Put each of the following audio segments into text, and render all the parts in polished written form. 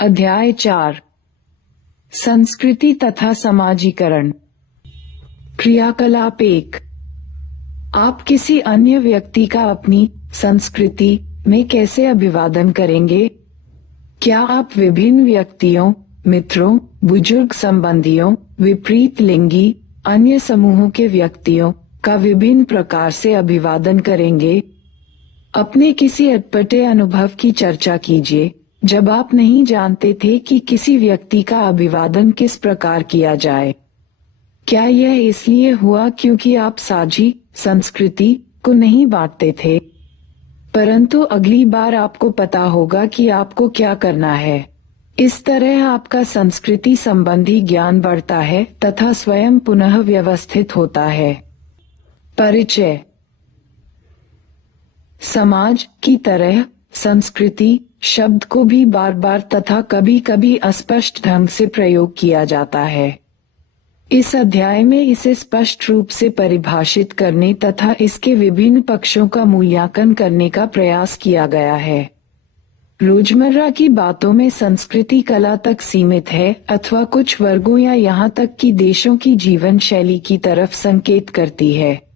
अध्याय 4 संस्कृति तथा समाजीकरण। क्रियाकलाप 1। आप किसी अन्य व्यक्ति का अपनी संस्कृति में कैसे अभिवादन करेंगे? क्या आप विभिन्न व्यक्तियों, मित्रों, बुजुर्ग संबंधियों, विपरीत लिंगी, अन्य समूहों के व्यक्तियों का विभिन्न प्रकार से अभिवादन करेंगे? अपने किसी अटपटे अनुभव की चर्चा कीजिए जब आप नहीं जानते थे कि किसी व्यक्ति का अभिवादन किस प्रकार किया जाए। क्या यह इसलिए हुआ क्योंकि आप साझी संस्कृति को नहीं बांटते थे? परंतु अगली बार आपको पता होगा कि आपको क्या करना है। इस तरह आपका संस्कृति संबंधी ज्ञान बढ़ता है तथा स्वयं पुनः व्यवस्थित होता है। परिचय। समाज की तरह संस्कृति शब्द को भी बार बार तथा कभी कभी अस्पष्ट ढंग से प्रयोग किया जाता है। इस अध्याय में इसे स्पष्ट रूप से परिभाषित करने तथा इसके विभिन्न पक्षों का मूल्यांकन करने का प्रयास किया गया है। रोजमर्रा की बातों में संस्कृति कला तक सीमित है अथवा कुछ वर्गों या यहाँ तक कि देशों की जीवन शैली की तरफ संकेत करती है।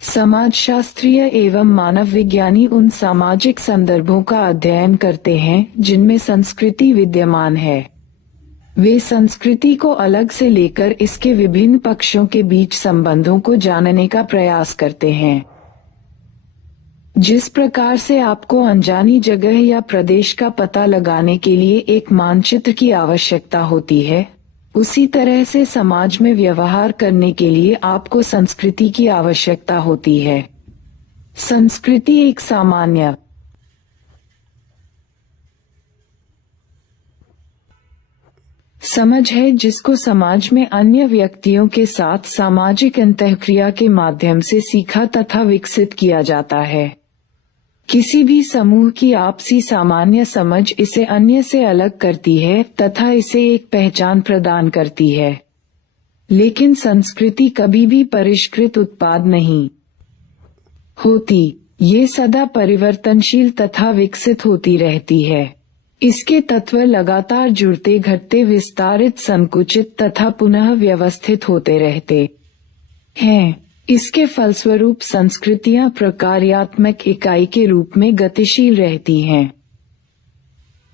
समाजशास्त्रीय एवं मानव विज्ञानी उन सामाजिक संदर्भों का अध्ययन करते हैं जिनमें संस्कृति विद्यमान है। वे संस्कृति को अलग से लेकर इसके विभिन्न पक्षों के बीच संबंधों को जानने का प्रयास करते हैं। जिस प्रकार से आपको अनजानी जगह या प्रदेश का पता लगाने के लिए एक मानचित्र की आवश्यकता होती है, उसी तरह से समाज में व्यवहार करने के लिए आपको संस्कृति की आवश्यकता होती है। संस्कृति एक सामान्य समझ है जिसको समाज में अन्य व्यक्तियों के साथ सामाजिक अंतःक्रिया के माध्यम से सीखा तथा विकसित किया जाता है। किसी भी समूह की आपसी सामान्य समझ इसे अन्य से अलग करती है तथा इसे एक पहचान प्रदान करती है। लेकिन संस्कृति कभी भी परिष्कृत उत्पाद नहीं होती, ये सदा परिवर्तनशील तथा विकसित होती रहती है। इसके तत्व लगातार जुड़ते घटते विस्तारित संकुचित तथा पुनः व्यवस्थित होते रहते हैं। इसके फलस्वरूप संस्कृतियां प्रकार्यात्मक इकाई के रूप में गतिशील रहती हैं।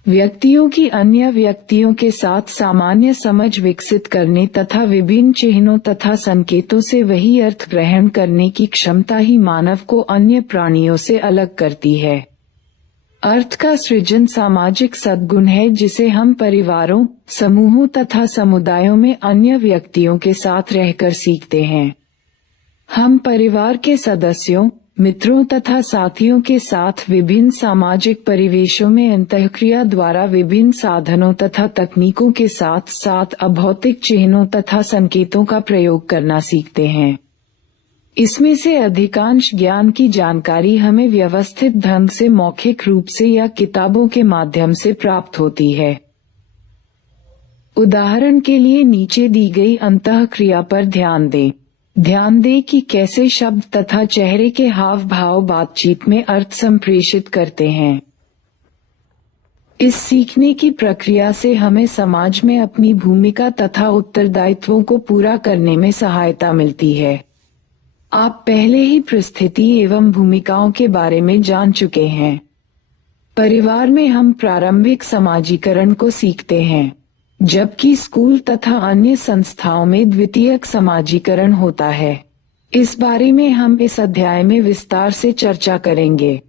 व्यक्तियों की अन्य व्यक्तियों के साथ सामान्य समझ विकसित करने तथा विभिन्न चिन्हों तथा संकेतों से वही अर्थ ग्रहण करने की क्षमता ही मानव को अन्य प्राणियों से अलग करती है। अर्थ का सृजन सामाजिक सद्गुण है जिसे हम परिवारों, समूहों तथा समुदायों में अन्य व्यक्तियों के साथ रहकर सीखते हैं। हम परिवार के सदस्यों, मित्रों तथा साथियों के साथ विभिन्न सामाजिक परिवेशों में अंतःक्रिया द्वारा विभिन्न साधनों तथा तकनीकों के साथ साथ अभौतिक चिन्हों तथा संकेतों का प्रयोग करना सीखते हैं। इसमें से अधिकांश ज्ञान की जानकारी हमें व्यवस्थित ढंग से मौखिक रूप से या किताबों के माध्यम से प्राप्त होती है। उदाहरण के लिए नीचे दी गई अंतःक्रिया पर ध्यान दें। ध्यान दें कि कैसे शब्द तथा चेहरे के हाव भाव बातचीत में अर्थ संप्रेषित करते हैं। इस सीखने की प्रक्रिया से हमें समाज में अपनी भूमिका तथा उत्तरदायित्वों को पूरा करने में सहायता मिलती है। आप पहले ही परिस्थिति एवं भूमिकाओं के बारे में जान चुके हैं। परिवार में हम प्रारंभिक समाजीकरण को सीखते हैं, जबकि स्कूल तथा अन्य संस्थाओं में द्वितीयक समाजीकरण होता है। इस बारे में हम इस अध्याय में विस्तार से चर्चा करेंगे।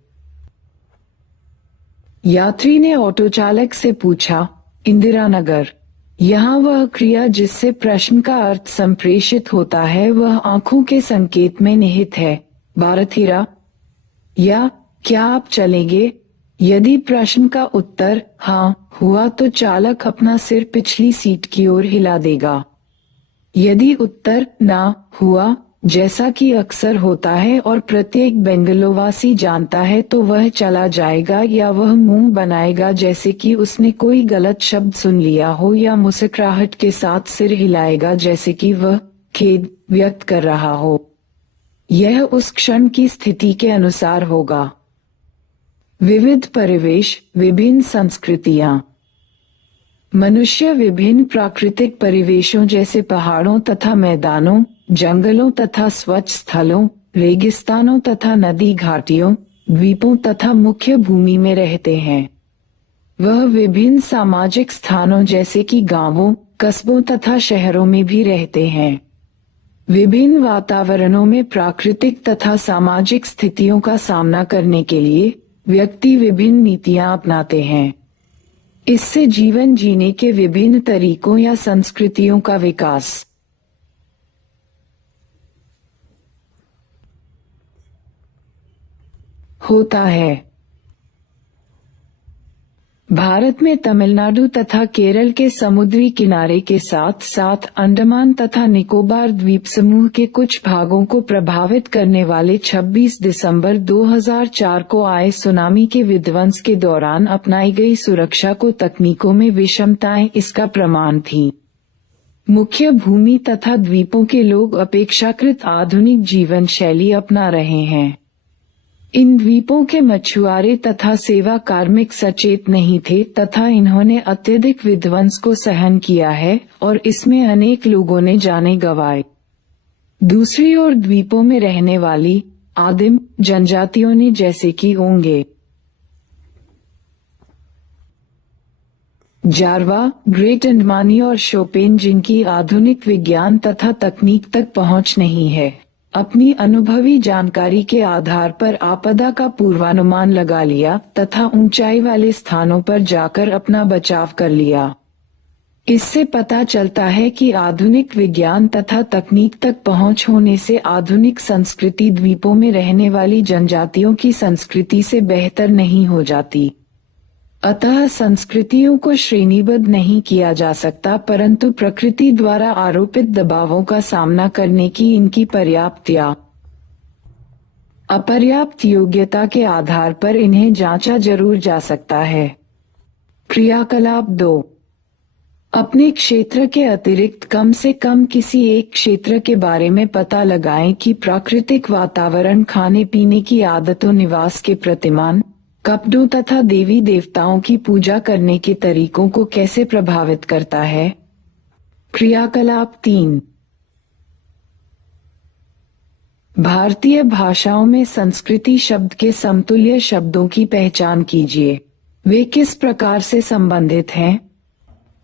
यात्री ने ऑटो चालक से पूछा, इंदिरा नगर। यहाँ वह क्रिया जिससे प्रश्न का अर्थ संप्रेषित होता है वह आंखों के संकेत में निहित है। बारथीरा या क्या आप चलेंगे? यदि प्रश्न का उत्तर हाँ हुआ तो चालक अपना सिर पिछली सीट की ओर हिला देगा। यदि उत्तर ना हुआ, जैसा कि अक्सर होता है और प्रत्येक बेंगलोवासी जानता है, तो वह चला जाएगा या वह मुंह बनाएगा जैसे कि उसने कोई गलत शब्द सुन लिया हो या मुस्कुराहट के साथ सिर हिलाएगा जैसे कि वह खेद व्यक्त कर रहा हो। यह उस क्षण की स्थिति के अनुसार होगा। विविध परिवेश, विभिन्न संस्कृतियां। मनुष्य विभिन्न प्राकृतिक परिवेशों जैसे पहाड़ों तथा मैदानों, जंगलों तथा स्वच्छ स्थलों, रेगिस्तानों तथा नदी घाटियों, द्वीपों तथा मुख्य भूमि में रहते हैं। वह विभिन्न सामाजिक स्थानों जैसे कि गांवों, कस्बों तथा शहरों में भी रहते हैं। विभिन्न वातावरणों में प्राकृतिक तथा सामाजिक स्थितियों का सामना करने के लिए व्यक्ति विभिन्न नीतियां अपनाते हैं। इससे जीवन जीने के विभिन्न तरीकों या संस्कृतियों का विकास होता है। भारत में तमिलनाडु तथा केरल के समुद्री किनारे के साथ साथ अंडमान तथा निकोबार द्वीप समूह के कुछ भागों को प्रभावित करने वाले 26 दिसंबर 2004 को आए सुनामी के विध्वंस के दौरान अपनाई गई सुरक्षा को तकनीकों में विषमताएं इसका प्रमाण थीं। मुख्य भूमि तथा द्वीपों के लोग अपेक्षाकृत आधुनिक जीवन शैली अपना रहे हैं। इन द्वीपों के मछुआरे तथा सेवा कार्मिक सचेत नहीं थे तथा इन्होंने अत्यधिक विध्वंस को सहन किया है और इसमें अनेक लोगों ने जानें गंवाए। दूसरी ओर द्वीपों में रहने वाली आदिम जनजातियों ने जैसे कि ओंगे, जारवा, ग्रेट अंडमानी और शोपेन जिनकी आधुनिक विज्ञान तथा तकनीक तक पहुंच नहीं है, अपनी अनुभवी जानकारी के आधार पर आपदा का पूर्वानुमान लगा लिया तथा ऊंचाई वाले स्थानों पर जाकर अपना बचाव कर लिया। इससे पता चलता है कि आधुनिक विज्ञान तथा तकनीक तक पहुंच होने से आधुनिक संस्कृति द्वीपों में रहने वाली जनजातियों की संस्कृति से बेहतर नहीं हो जाती। अतः संस्कृतियों को श्रेणीबद्ध नहीं किया जा सकता, परंतु प्रकृति द्वारा आरोपित दबावों का सामना करने की इनकी पर्याप्त या अपर्याप्त योग्यता के आधार पर इन्हें जांचा जरूर जा सकता है। क्रियाकलाप 2। अपने क्षेत्र के अतिरिक्त कम से कम किसी एक क्षेत्र के बारे में पता लगाएं कि प्राकृतिक वातावरण खाने पीने की आदतों, निवास के प्रतिमान, कपड़ों तथा देवी देवताओं की पूजा करने के तरीकों को कैसे प्रभावित करता है। क्रियाकलाप 3। भारतीय भाषाओं में संस्कृति शब्द के समतुल्य शब्दों की पहचान कीजिए। वे किस प्रकार से संबंधित हैं?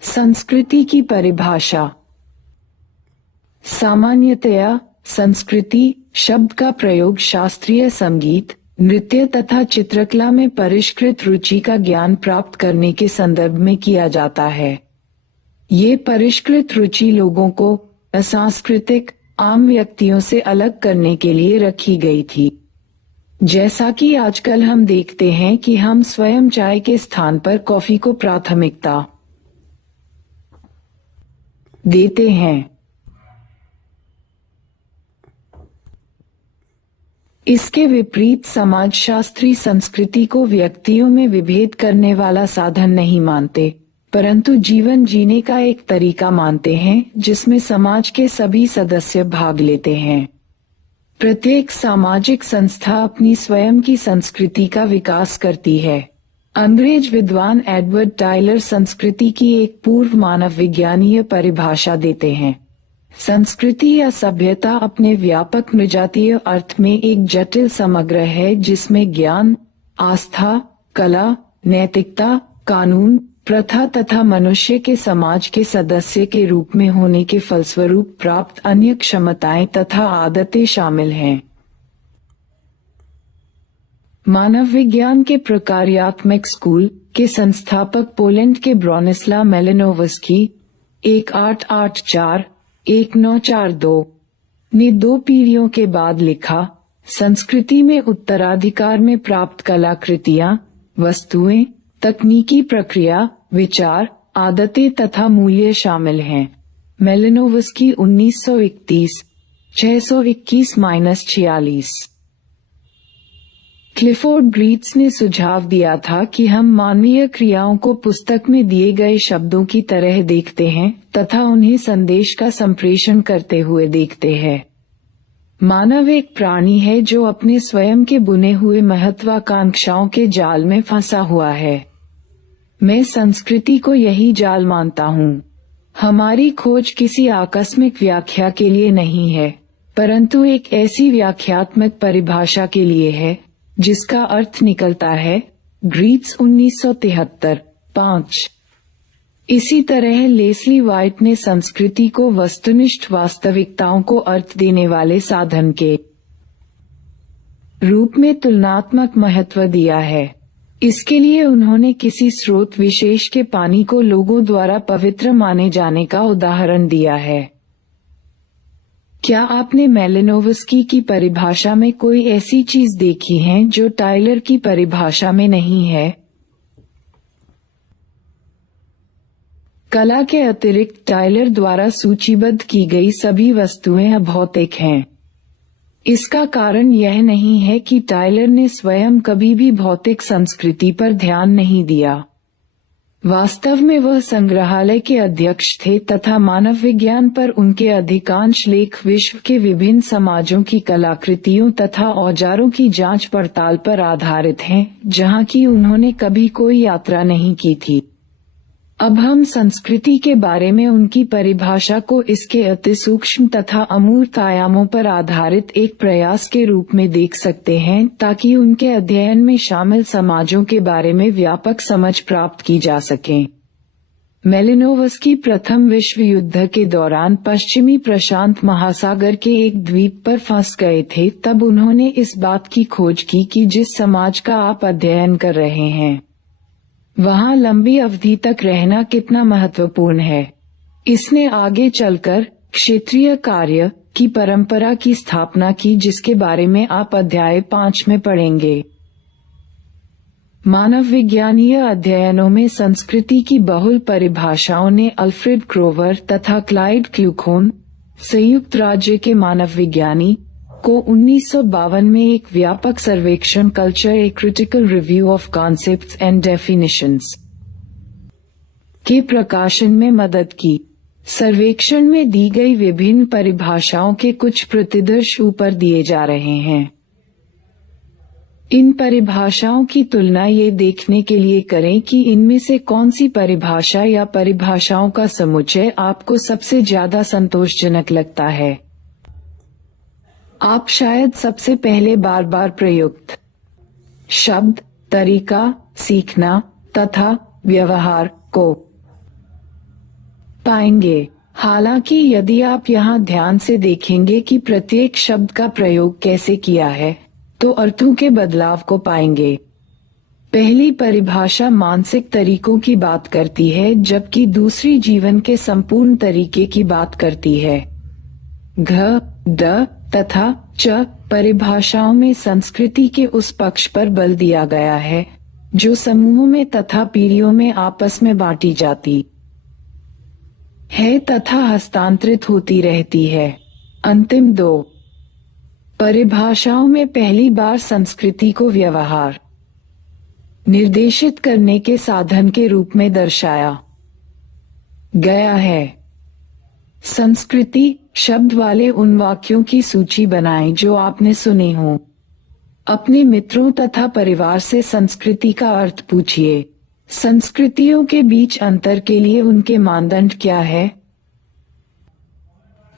संस्कृति की परिभाषा। सामान्यतया संस्कृति शब्द का प्रयोग शास्त्रीय संगीत, नृत्य तथा चित्रकला में परिष्कृत रुचि का ज्ञान प्राप्त करने के संदर्भ में किया जाता है। ये परिष्कृत रुचि लोगों को असांस्कृतिक आम व्यक्तियों से अलग करने के लिए रखी गई थी। जैसा कि आजकल हम देखते हैं कि हम स्वयं चाय के स्थान पर कॉफी को प्राथमिकता देते हैं। इसके विपरीत समाजशास्त्री संस्कृति को व्यक्तियों में विभेद करने वाला साधन नहीं मानते, परंतु जीवन जीने का एक तरीका मानते हैं जिसमें समाज के सभी सदस्य भाग लेते हैं। प्रत्येक सामाजिक संस्था अपनी स्वयं की संस्कृति का विकास करती है। अंग्रेज विद्वान एडवर्ड टायलर संस्कृति की एक पूर्व मानव विज्ञानीय परिभाषा देते हैं। संस्कृति या सभ्यता अपने व्यापक विजातीय अर्थ में एक जटिल समग्र है जिसमें ज्ञान, आस्था, कला, नैतिकता, कानून, प्रथा तथा मनुष्य के समाज के सदस्य के रूप में होने के फलस्वरूप प्राप्त अन्य क्षमताएं तथा आदतें शामिल हैं। मानव विज्ञान के प्रकार्यात्मक स्कूल के संस्थापक पोलैंड के ब्रोनिस्लाव मेलिनोवस्की 1884-1942 ने 2 पीढ़ियों के बाद लिखा, संस्कृति में उत्तराधिकार में प्राप्त कलाकृतियां, वस्तुएं, तकनीकी प्रक्रिया, विचार, आदतें तथा मूल्य शामिल हैं। मेलिनोवस्की 1931 621-46। क्लिफोर्ड ग्रीट्स ने सुझाव दिया था कि हम मानवीय क्रियाओं को पुस्तक में दिए गए शब्दों की तरह देखते हैं तथा उन्हें संदेश का संप्रेषण करते हुए देखते हैं। मानव एक प्राणी है जो अपने स्वयं के बुने हुए महत्वाकांक्षाओं के जाल में फंसा हुआ है। मैं संस्कृति को यही जाल मानता हूँ। हमारी खोज किसी आकस्मिक व्याख्या के लिए नहीं है, परंतु एक ऐसी व्याख्यात्मक परिभाषा के लिए है जिसका अर्थ निकलता है। ग्रीट्स 1973, 5। इसी तरह लेस्ली वाइट ने संस्कृति को वस्तुनिष्ठ वास्तविकताओं को अर्थ देने वाले साधन के रूप में तुलनात्मक महत्व दिया है। इसके लिए उन्होंने किसी स्रोत विशेष के पानी को लोगों द्वारा पवित्र माने जाने का उदाहरण दिया है। क्या आपने मेलिनोवस्की की परिभाषा में कोई ऐसी चीज देखी है जो टाइलर की परिभाषा में नहीं है? कला के अतिरिक्त टाइलर द्वारा सूचीबद्ध की गई सभी वस्तुएं अभौतिक हैं। इसका कारण यह नहीं है कि टाइलर ने स्वयं कभी भी भौतिक संस्कृति पर ध्यान नहीं दिया। वास्तव में वह संग्रहालय के अध्यक्ष थे तथा मानव विज्ञान पर उनके अधिकांश लेख विश्व के विभिन्न समाजों की कलाकृतियों तथा औजारों की जांच पड़ताल पर आधारित हैं, जहां की उन्होंने कभी कोई यात्रा नहीं की थी। अब हम संस्कृति के बारे में उनकी परिभाषा को इसके अति सूक्ष्म तथा अमूर्त आयामों पर आधारित एक प्रयास के रूप में देख सकते हैं, ताकि उनके अध्ययन में शामिल समाजों के बारे में व्यापक समझ प्राप्त की जा सके। मेलिनोवस्की प्रथम विश्व युद्ध के दौरान पश्चिमी प्रशांत महासागर के एक द्वीप पर फंस गए थे। तब उन्होंने इस बात की खोज की कि जिस समाज का आप अध्ययन कर रहे हैं वहाँ लंबी अवधि तक रहना कितना महत्वपूर्ण है। इसने आगे चलकर क्षेत्रीय कार्य की परंपरा की स्थापना की, जिसके बारे में आप अध्याय 5 में पढ़ेंगे। मानव विज्ञानीय अध्ययनों में संस्कृति की बहुल परिभाषाओं ने अल्फ्रेड क्रोवर तथा क्लाइड क्लूखोन, संयुक्त राज्य के मानव विज्ञानी, को 1952 में एक व्यापक सर्वेक्षण culture a critical review of concepts and definitions के प्रकाशन में मदद की। सर्वेक्षण में दी गई विभिन्न परिभाषाओं के कुछ प्रतिदर्श ऊपर दिए जा रहे हैं। इन परिभाषाओं की तुलना ये देखने के लिए करें कि इनमें से कौन सी परिभाषा या परिभाषाओं का समुच्चय आपको सबसे ज्यादा संतोषजनक लगता है। आप शायद सबसे पहले बार बार प्रयुक्त शब्द, तरीका, सीखना तथा व्यवहार को पाएंगे। हालांकि यदि आप यहाँ ध्यान से देखेंगे कि प्रत्येक शब्द का प्रयोग कैसे किया है, तो अर्थों के बदलाव को पाएंगे। पहली परिभाषा मानसिक तरीकों की बात करती है, जबकि दूसरी जीवन के संपूर्ण तरीके की बात करती है। घ, ड तथा च परिभाषाओं में संस्कृति के उस पक्ष पर बल दिया गया है जो समूहों में तथा पीढ़ियों में आपस में बांटी जाती है तथा हस्तांतरित होती रहती है। अंतिम दो परिभाषाओं में पहली बार संस्कृति को व्यवहार निर्देशित करने के साधन के रूप में दर्शाया गया है। संस्कृति शब्द वाले उन वाक्यों की सूची बनाएं जो आपने सुने हों। अपने मित्रों तथा परिवार से संस्कृति का अर्थ पूछिए। संस्कृतियों के बीच अंतर के लिए उनके मानदंड क्या है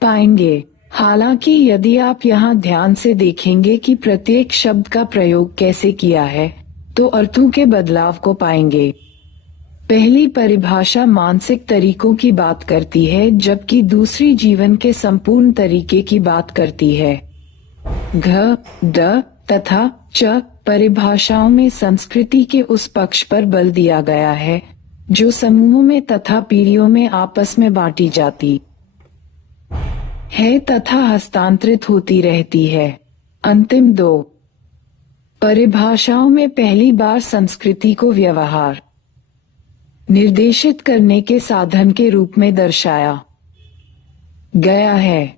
पाएंगे। हालांकि यदि आप यहाँ ध्यान से देखेंगे कि प्रत्येक शब्द का प्रयोग कैसे किया है, तो अर्थों के बदलाव को पाएंगे। पहली परिभाषा मानसिक तरीकों की बात करती है, जबकि दूसरी जीवन के संपूर्ण तरीके की बात करती है। घ, ड तथा च परिभाषाओं में संस्कृति के उस पक्ष पर बल दिया गया है जो समूहों में तथा पीढ़ियों में आपस में बांटी जाती है तथा हस्तांतरित होती रहती है। अंतिम दो परिभाषाओं में पहली बार संस्कृति को व्यवहार निर्देशित करने के साधन के रूप में दर्शाया गया है।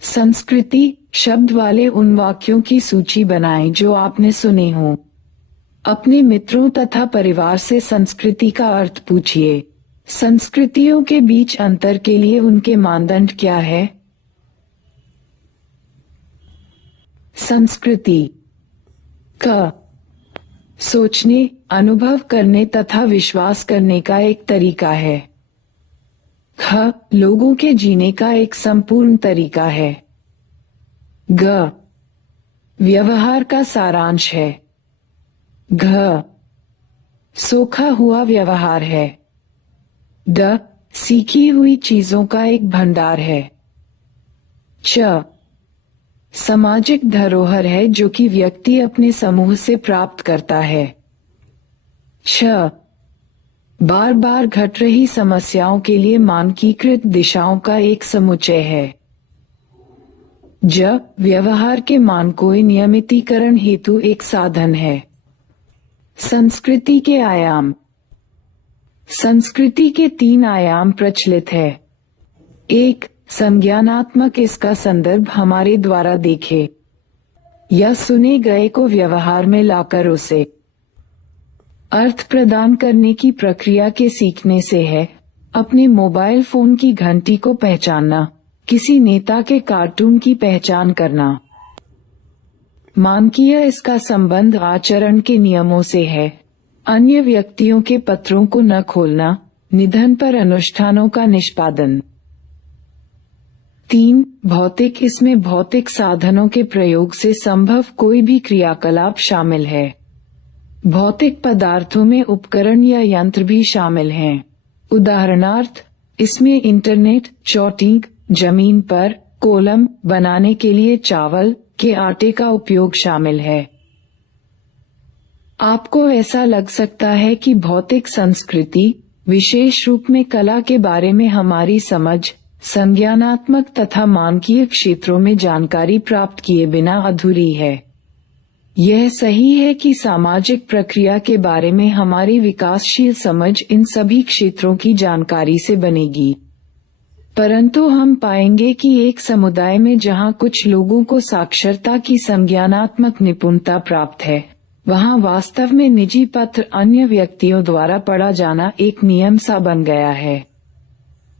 संस्कृति शब्द वाले उन वाक्यों की सूची बनाएं जो आपने सुने हों। अपने मित्रों तथा परिवार से संस्कृति का अर्थ पूछिए। संस्कृतियों के बीच अंतर के लिए उनके मानदंड क्या है। संस्कृति का सोचने, अनुभव करने तथा विश्वास करने का एक तरीका है। ख, लोगों के जीने का एक संपूर्ण तरीका है। ग, व्यवहार का सारांश है। घ, सोखा हुआ व्यवहार है। ड, सीखी हुई चीजों का एक भंडार है। च, सामाजिक धरोहर है जो कि व्यक्ति अपने समूह से प्राप्त करता है। छ, बार बार घट रही समस्याओं के लिए मानकीकृत दिशाओं का एक समुच्चय है। ज, व्यवहार के मानकों नियमितीकरण हेतु एक साधन है। संस्कृति के आयाम। संस्कृति के 3 आयाम प्रचलित है। 1, संज्ञानात्मक, इसका संदर्भ हमारे द्वारा देखे या सुने गए को व्यवहार में लाकर उसे अर्थ प्रदान करने की प्रक्रिया के सीखने से है। अपने मोबाइल फोन की घंटी को पहचानना, किसी नेता के कार्टून की पहचान करना। मानकीय, इसका संबंध आचरण के नियमों से है। अन्य व्यक्तियों के पत्रों को न खोलना, निधन पर अनुष्ठानों का निष्पादन। 3, भौतिक, इसमें भौतिक साधनों के प्रयोग से संभव कोई भी क्रियाकलाप शामिल है। भौतिक पदार्थों में उपकरण या यंत्र भी शामिल हैं। उदाहरणार्थ, इसमें इंटरनेट, चौटिंग, जमीन पर कोलम बनाने के लिए चावल के आटे का उपयोग शामिल है। आपको ऐसा लग सकता है कि भौतिक संस्कृति, विशेष रूप में कला के बारे में हमारी समझ संज्ञानात्मक तथा मानकीय क्षेत्रों में जानकारी प्राप्त किए बिना अधूरी है। यह सही है कि सामाजिक प्रक्रिया के बारे में हमारी विकासशील समझ इन सभी क्षेत्रों की जानकारी से बनेगी। परंतु हम पाएंगे कि एक समुदाय में जहां कुछ लोगों को साक्षरता की संज्ञानात्मक निपुणता प्राप्त है, वहां वास्तव में निजी पत्र अन्य व्यक्तियों द्वारा पढ़ा जाना एक नियम सा बन गया है।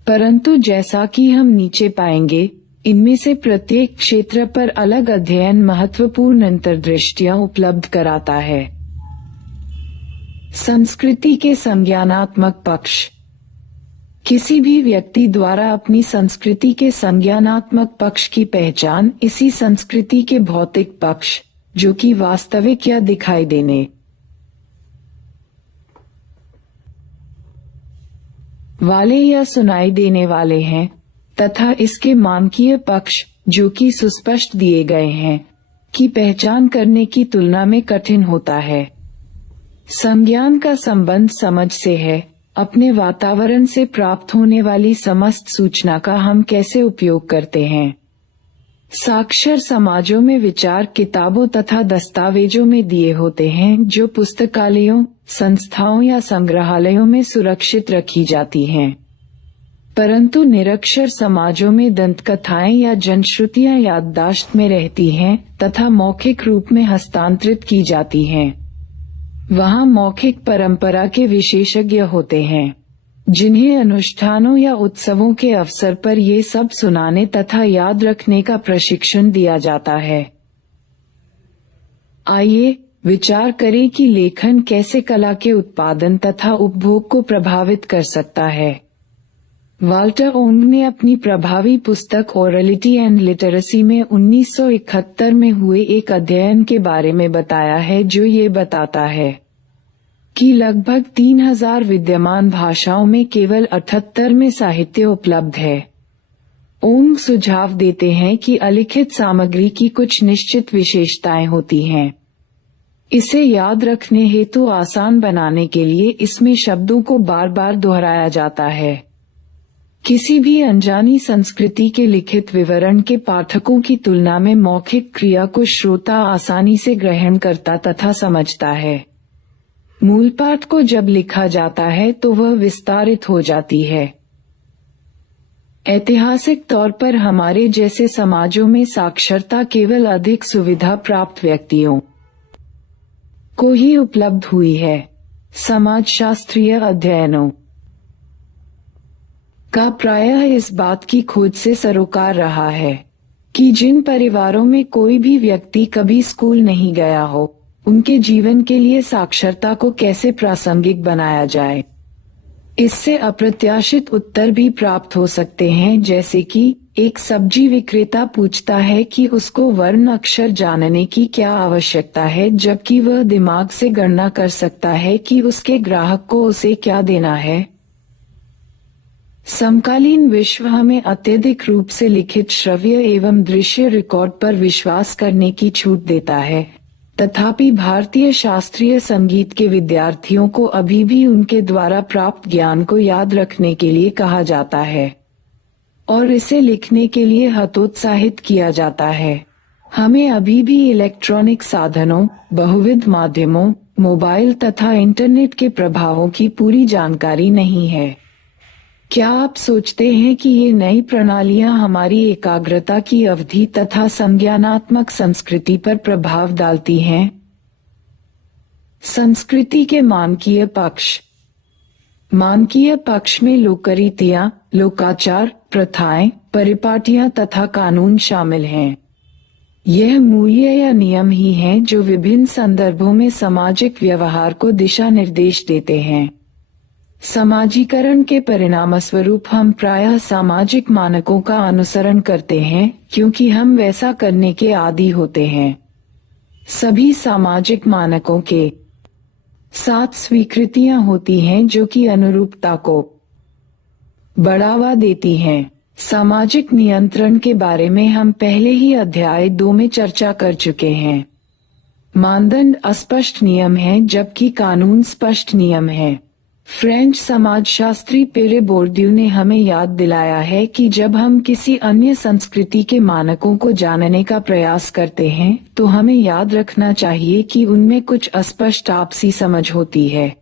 परंतु जैसा कि हम नीचे पाएंगे, इनमें से प्रत्येक क्षेत्र पर अलग अध्ययन महत्वपूर्ण अंतर्दृष्टियां उपलब्ध कराता है। संस्कृति के संज्ञानात्मक पक्ष। किसी भी व्यक्ति द्वारा अपनी संस्कृति के संज्ञानात्मक पक्ष की पहचान इसी संस्कृति के भौतिक पक्ष, जो कि वास्तविक या दिखाई देने वाले या सुनाई देने वाले हैं, तथा इसके मानकीय पक्ष, जो कि सुस्पष्ट दिए गए हैं, की पहचान करने की तुलना में कठिन होता है। संज्ञान का संबंध समझ से है। अपने वातावरण से प्राप्त होने वाली समस्त सूचना का हम कैसे उपयोग करते हैं। साक्षर समाजों में विचार किताबों तथा दस्तावेजों में दिए होते हैं, जो पुस्तकालयों, संस्थाओं या संग्रहालयों में सुरक्षित रखी जाती हैं। परंतु निरक्षर समाजों में दंतकथाएं या जनश्रुतियां याददाश्त में रहती हैं तथा मौखिक रूप में हस्तांतरित की जाती हैं। वहां मौखिक परंपरा के विशेषज्ञ होते हैं, जिन्हें अनुष्ठानों या उत्सवों के अवसर पर ये सब सुनाने तथा याद रखने का प्रशिक्षण दिया जाता है। आइए विचार करें कि लेखन कैसे कला के उत्पादन तथा उपभोग को प्रभावित कर सकता है। वाल्टर ओंग ने अपनी प्रभावी पुस्तक ओरलिटी एंड लिटरेसी में 1971 में हुए एक अध्ययन के बारे में बताया है, जो ये बताता है कि लगभग 3000 विद्यमान भाषाओं में केवल 78 में साहित्य उपलब्ध है। ओंग सुझाव देते हैं कि अलिखित सामग्री की कुछ निश्चित विशेषताएं होती हैं। इसे याद रखने हेतु आसान बनाने के लिए इसमें शब्दों को बार बार दोहराया जाता है। किसी भी अनजानी संस्कृति के लिखित विवरण के पाठकों की तुलना में मौखिक क्रिया को श्रोता आसानी से ग्रहण करता तथा समझता है। मूल पाठ को जब लिखा जाता है तो वह विस्तारित हो जाती है। ऐतिहासिक तौर पर हमारे जैसे समाजों में साक्षरता केवल अधिक सुविधा प्राप्त व्यक्तियों को ही उपलब्ध हुई है। समाजशास्त्रीय अध्ययनों का प्रायः इस बात की खोज से सरोकार रहा है कि जिन परिवारों में कोई भी व्यक्ति कभी स्कूल नहीं गया हो, उनके जीवन के लिए साक्षरता को कैसे प्रासंगिक बनाया जाए। इससे अप्रत्याशित उत्तर भी प्राप्त हो सकते हैं, जैसे कि एक सब्जी विक्रेता पूछता है कि उसको वर्ण अक्षर जानने की क्या आवश्यकता है, जबकि वह दिमाग से गणना कर सकता है कि उसके ग्राहक को उसे क्या देना है। समकालीन विश्व हमें अत्यधिक रूप से लिखित, श्रव्य एवं दृश्य रिकॉर्ड पर विश्वास करने की छूट देता है। तथापि भारतीय शास्त्रीय संगीत के विद्यार्थियों को अभी भी उनके द्वारा प्राप्त ज्ञान को याद रखने के लिए कहा जाता है और इसे लिखने के लिए हतोत्साहित किया जाता है। हमें अभी भी इलेक्ट्रॉनिक साधनों, बहुविध माध्यमों, मोबाइल तथा इंटरनेट के प्रभावों की पूरी जानकारी नहीं है। क्या आप सोचते हैं कि ये नई प्रणालियां हमारी एकाग्रता की अवधि तथा संज्ञानात्मक संस्कृति पर प्रभाव डालती हैं? संस्कृति के मानकीय पक्ष। मानकीय पक्ष में लोकरीतियां, लोकाचार, प्रथाएं, परिपाटियां तथा कानून शामिल हैं। यह मूल्य या नियम ही हैं जो विभिन्न संदर्भों में सामाजिक व्यवहार को दिशा निर्देश देते हैं। समाजीकरण के परिणामस्वरूप हम प्रायः सामाजिक मानकों का अनुसरण करते हैं, क्योंकि हम वैसा करने के आदी होते हैं। सभी सामाजिक मानकों के साथ स्वीकृतियां होती हैं जो कि अनुरूपता को बढ़ावा देती हैं। सामाजिक नियंत्रण के बारे में हम पहले ही अध्याय 2 में चर्चा कर चुके हैं। मानदंड अस्पष्ट नियम हैं, जबकि कानून स्पष्ट नियम हैं। फ्रेंच समाजशास्त्री पेरे बोर्डियू ने हमें याद दिलाया है कि जब हम किसी अन्य संस्कृति के मानकों को जानने का प्रयास करते हैं, तो हमें याद रखना चाहिए कि उनमें कुछ अस्पष्ट आपसी समझ होती है।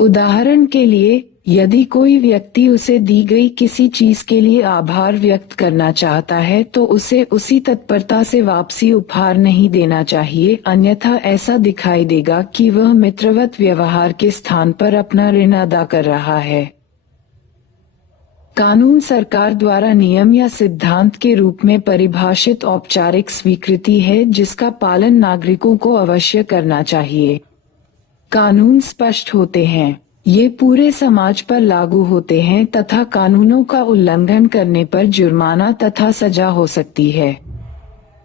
उदाहरण के लिए, यदि कोई व्यक्ति उसे दी गई किसी चीज के लिए आभार व्यक्त करना चाहता है, तो उसे उसी तत्परता से वापसी उपहार नहीं देना चाहिए, अन्यथा ऐसा दिखाई देगा कि वह मित्रवत व्यवहार के स्थान पर अपना ऋण अदा कर रहा है। कानून सरकार द्वारा नियम या सिद्धांत के रूप में परिभाषित औपचारिक स्वीकृति है, जिसका पालन नागरिकों को अवश्य करना चाहिए। कानून स्पष्ट होते हैं, ये पूरे समाज पर लागू होते हैं तथा कानूनों का उल्लंघन करने पर जुर्माना तथा सजा हो सकती है।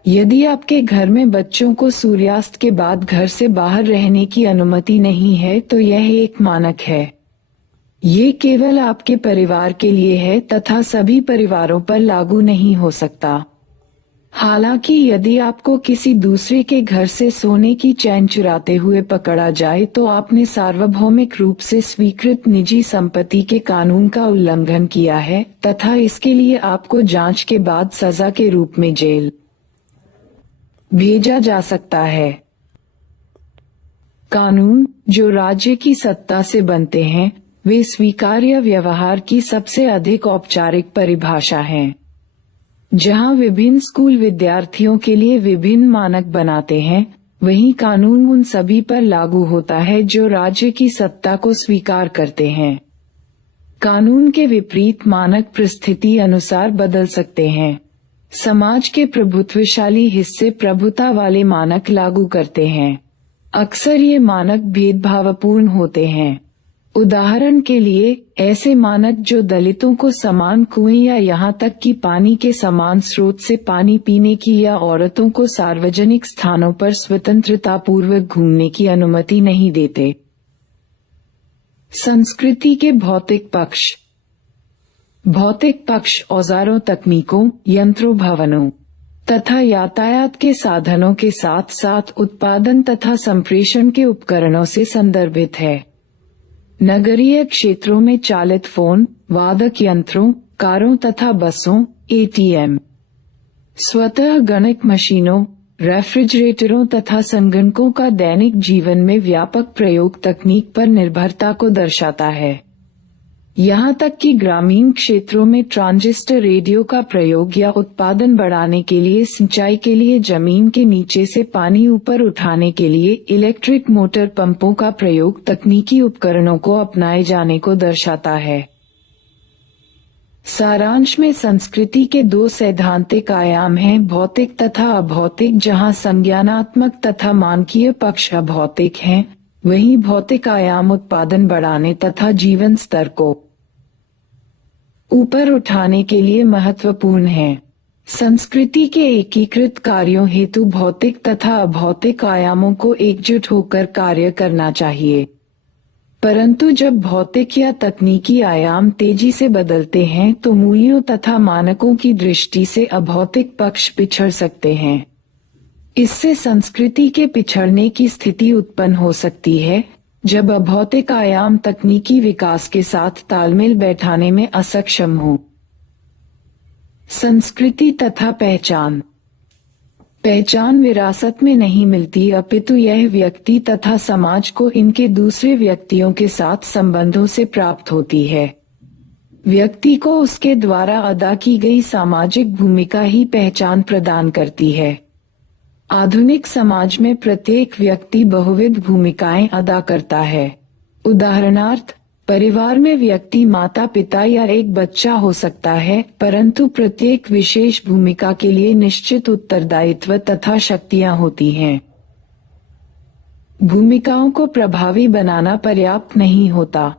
यदि आपके घर में बच्चों को सूर्यास्त के बाद घर से बाहर रहने की अनुमति नहीं है, तो यह एक मानक है। ये केवल आपके परिवार के लिए है तथा सभी परिवारों पर लागू नहीं हो सकता। हालांकि यदि आपको किसी दूसरे के घर से सोने की चैन चुराते हुए पकड़ा जाए, तो आपने सार्वभौमिक रूप से स्वीकृत निजी संपत्ति के कानून का उल्लंघन किया है तथा इसके लिए आपको जांच के बाद सजा के रूप में जेल भेजा जा सकता है। कानून जो राज्य की सत्ता से बनते हैं, वे स्वीकार्य व्यवहार की सबसे अधिक औपचारिक परिभाषा हैं। जहां विभिन्न स्कूल विद्यार्थियों के लिए विभिन्न मानक बनाते हैं, वहीं कानून उन सभी पर लागू होता है जो राज्य की सत्ता को स्वीकार करते हैं। कानून के विपरीत मानक परिस्थिति अनुसार बदल सकते हैं। समाज के प्रभुत्वशाली हिस्से प्रभुता वाले मानक लागू करते हैं। अक्सर ये मानक भेदभावपूर्ण होते हैं। उदाहरण के लिए, ऐसे मानक जो दलितों को समान कुएं या यहाँ तक कि पानी के समान स्रोत से पानी पीने की या औरतों को सार्वजनिक स्थानों पर स्वतंत्रतापूर्वक घूमने की अनुमति नहीं देते। संस्कृति के भौतिक पक्ष। भौतिक पक्ष औजारों, तकनीकों, यंत्रों, भवनों तथा यातायात के साधनों के साथ साथ उत्पादन तथा संप्रेषण के उपकरणों से संदर्भित है। नगरीय क्षेत्रों में चालित फोन, वादक यंत्रों, कारों तथा बसों, एटीएम, स्वतः गणक मशीनों, रेफ्रिजरेटरों तथा संगणकों का दैनिक जीवन में व्यापक प्रयोग तकनीक पर निर्भरता को दर्शाता है। यहाँ तक कि ग्रामीण क्षेत्रों में ट्रांजिस्टर रेडियो का प्रयोग या उत्पादन बढ़ाने के लिए सिंचाई के लिए जमीन के नीचे से पानी ऊपर उठाने के लिए इलेक्ट्रिक मोटर पंपों का प्रयोग तकनीकी उपकरणों को अपनाए जाने को दर्शाता है। सारांश में संस्कृति के दो सैद्धांतिक आयाम हैं, भौतिक तथा अभौतिक। जहां संज्ञानात्मक तथा मानकीय पक्ष अभौतिक हैं, वहीं भौतिक आयाम उत्पादन बढ़ाने तथा जीवन स्तर को ऊपर उठाने के लिए महत्वपूर्ण है। संस्कृति के एकीकृत कार्यों हेतु भौतिक तथा अभौतिक आयामों को एकजुट होकर कार्य करना चाहिए, परंतु जब भौतिक या तकनीकी आयाम तेजी से बदलते हैं तो मूल्यों तथा मानकों की दृष्टि से अभौतिक पक्ष पिछड़ सकते हैं। इससे संस्कृति के पिछड़ने की स्थिति उत्पन्न हो सकती है जब अभौतिक आयाम तकनीकी विकास के साथ तालमेल बैठाने में असक्षम हो। संस्कृति तथा पहचान। पहचान विरासत में नहीं मिलती, अपितु यह व्यक्ति तथा समाज को इनके दूसरे व्यक्तियों के साथ संबंधों से प्राप्त होती है। व्यक्ति को उसके द्वारा अदा की गई सामाजिक भूमिका ही पहचान प्रदान करती है। आधुनिक समाज में प्रत्येक व्यक्ति बहुविध भूमिकाएं अदा करता है। उदाहरणार्थ, परिवार में व्यक्ति माता पिता या एक बच्चा हो सकता है, परंतु प्रत्येक विशेष भूमिका के लिए निश्चित उत्तरदायित्व तथा शक्तियां होती हैं। भूमिकाओं को प्रभावी बनाना पर्याप्त नहीं होता,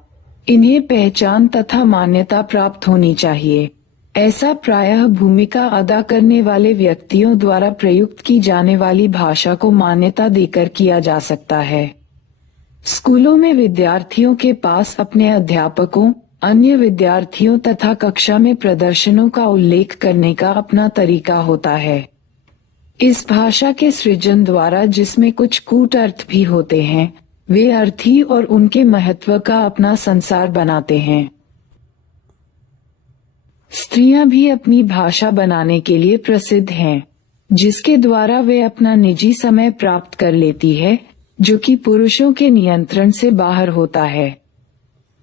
इन्हें पहचान तथा मान्यता प्राप्त होनी चाहिए। ऐसा प्रायः भूमिका अदा करने वाले व्यक्तियों द्वारा प्रयुक्त की जाने वाली भाषा को मान्यता देकर किया जा सकता है। स्कूलों में विद्यार्थियों के पास अपने अध्यापकों, अन्य विद्यार्थियों तथा कक्षा में प्रदर्शनों का उल्लेख करने का अपना तरीका होता है। इस भाषा के सृजन द्वारा, जिसमें कुछ कूट अर्थ भी होते हैं, वे अर्थी और उनके महत्व का अपना संसार बनाते हैं। स्त्रियां भी अपनी भाषा बनाने के लिए प्रसिद्ध हैं, जिसके द्वारा वे अपना निजी समय प्राप्त कर लेती है, जो कि पुरुषों के नियंत्रण से बाहर होता है।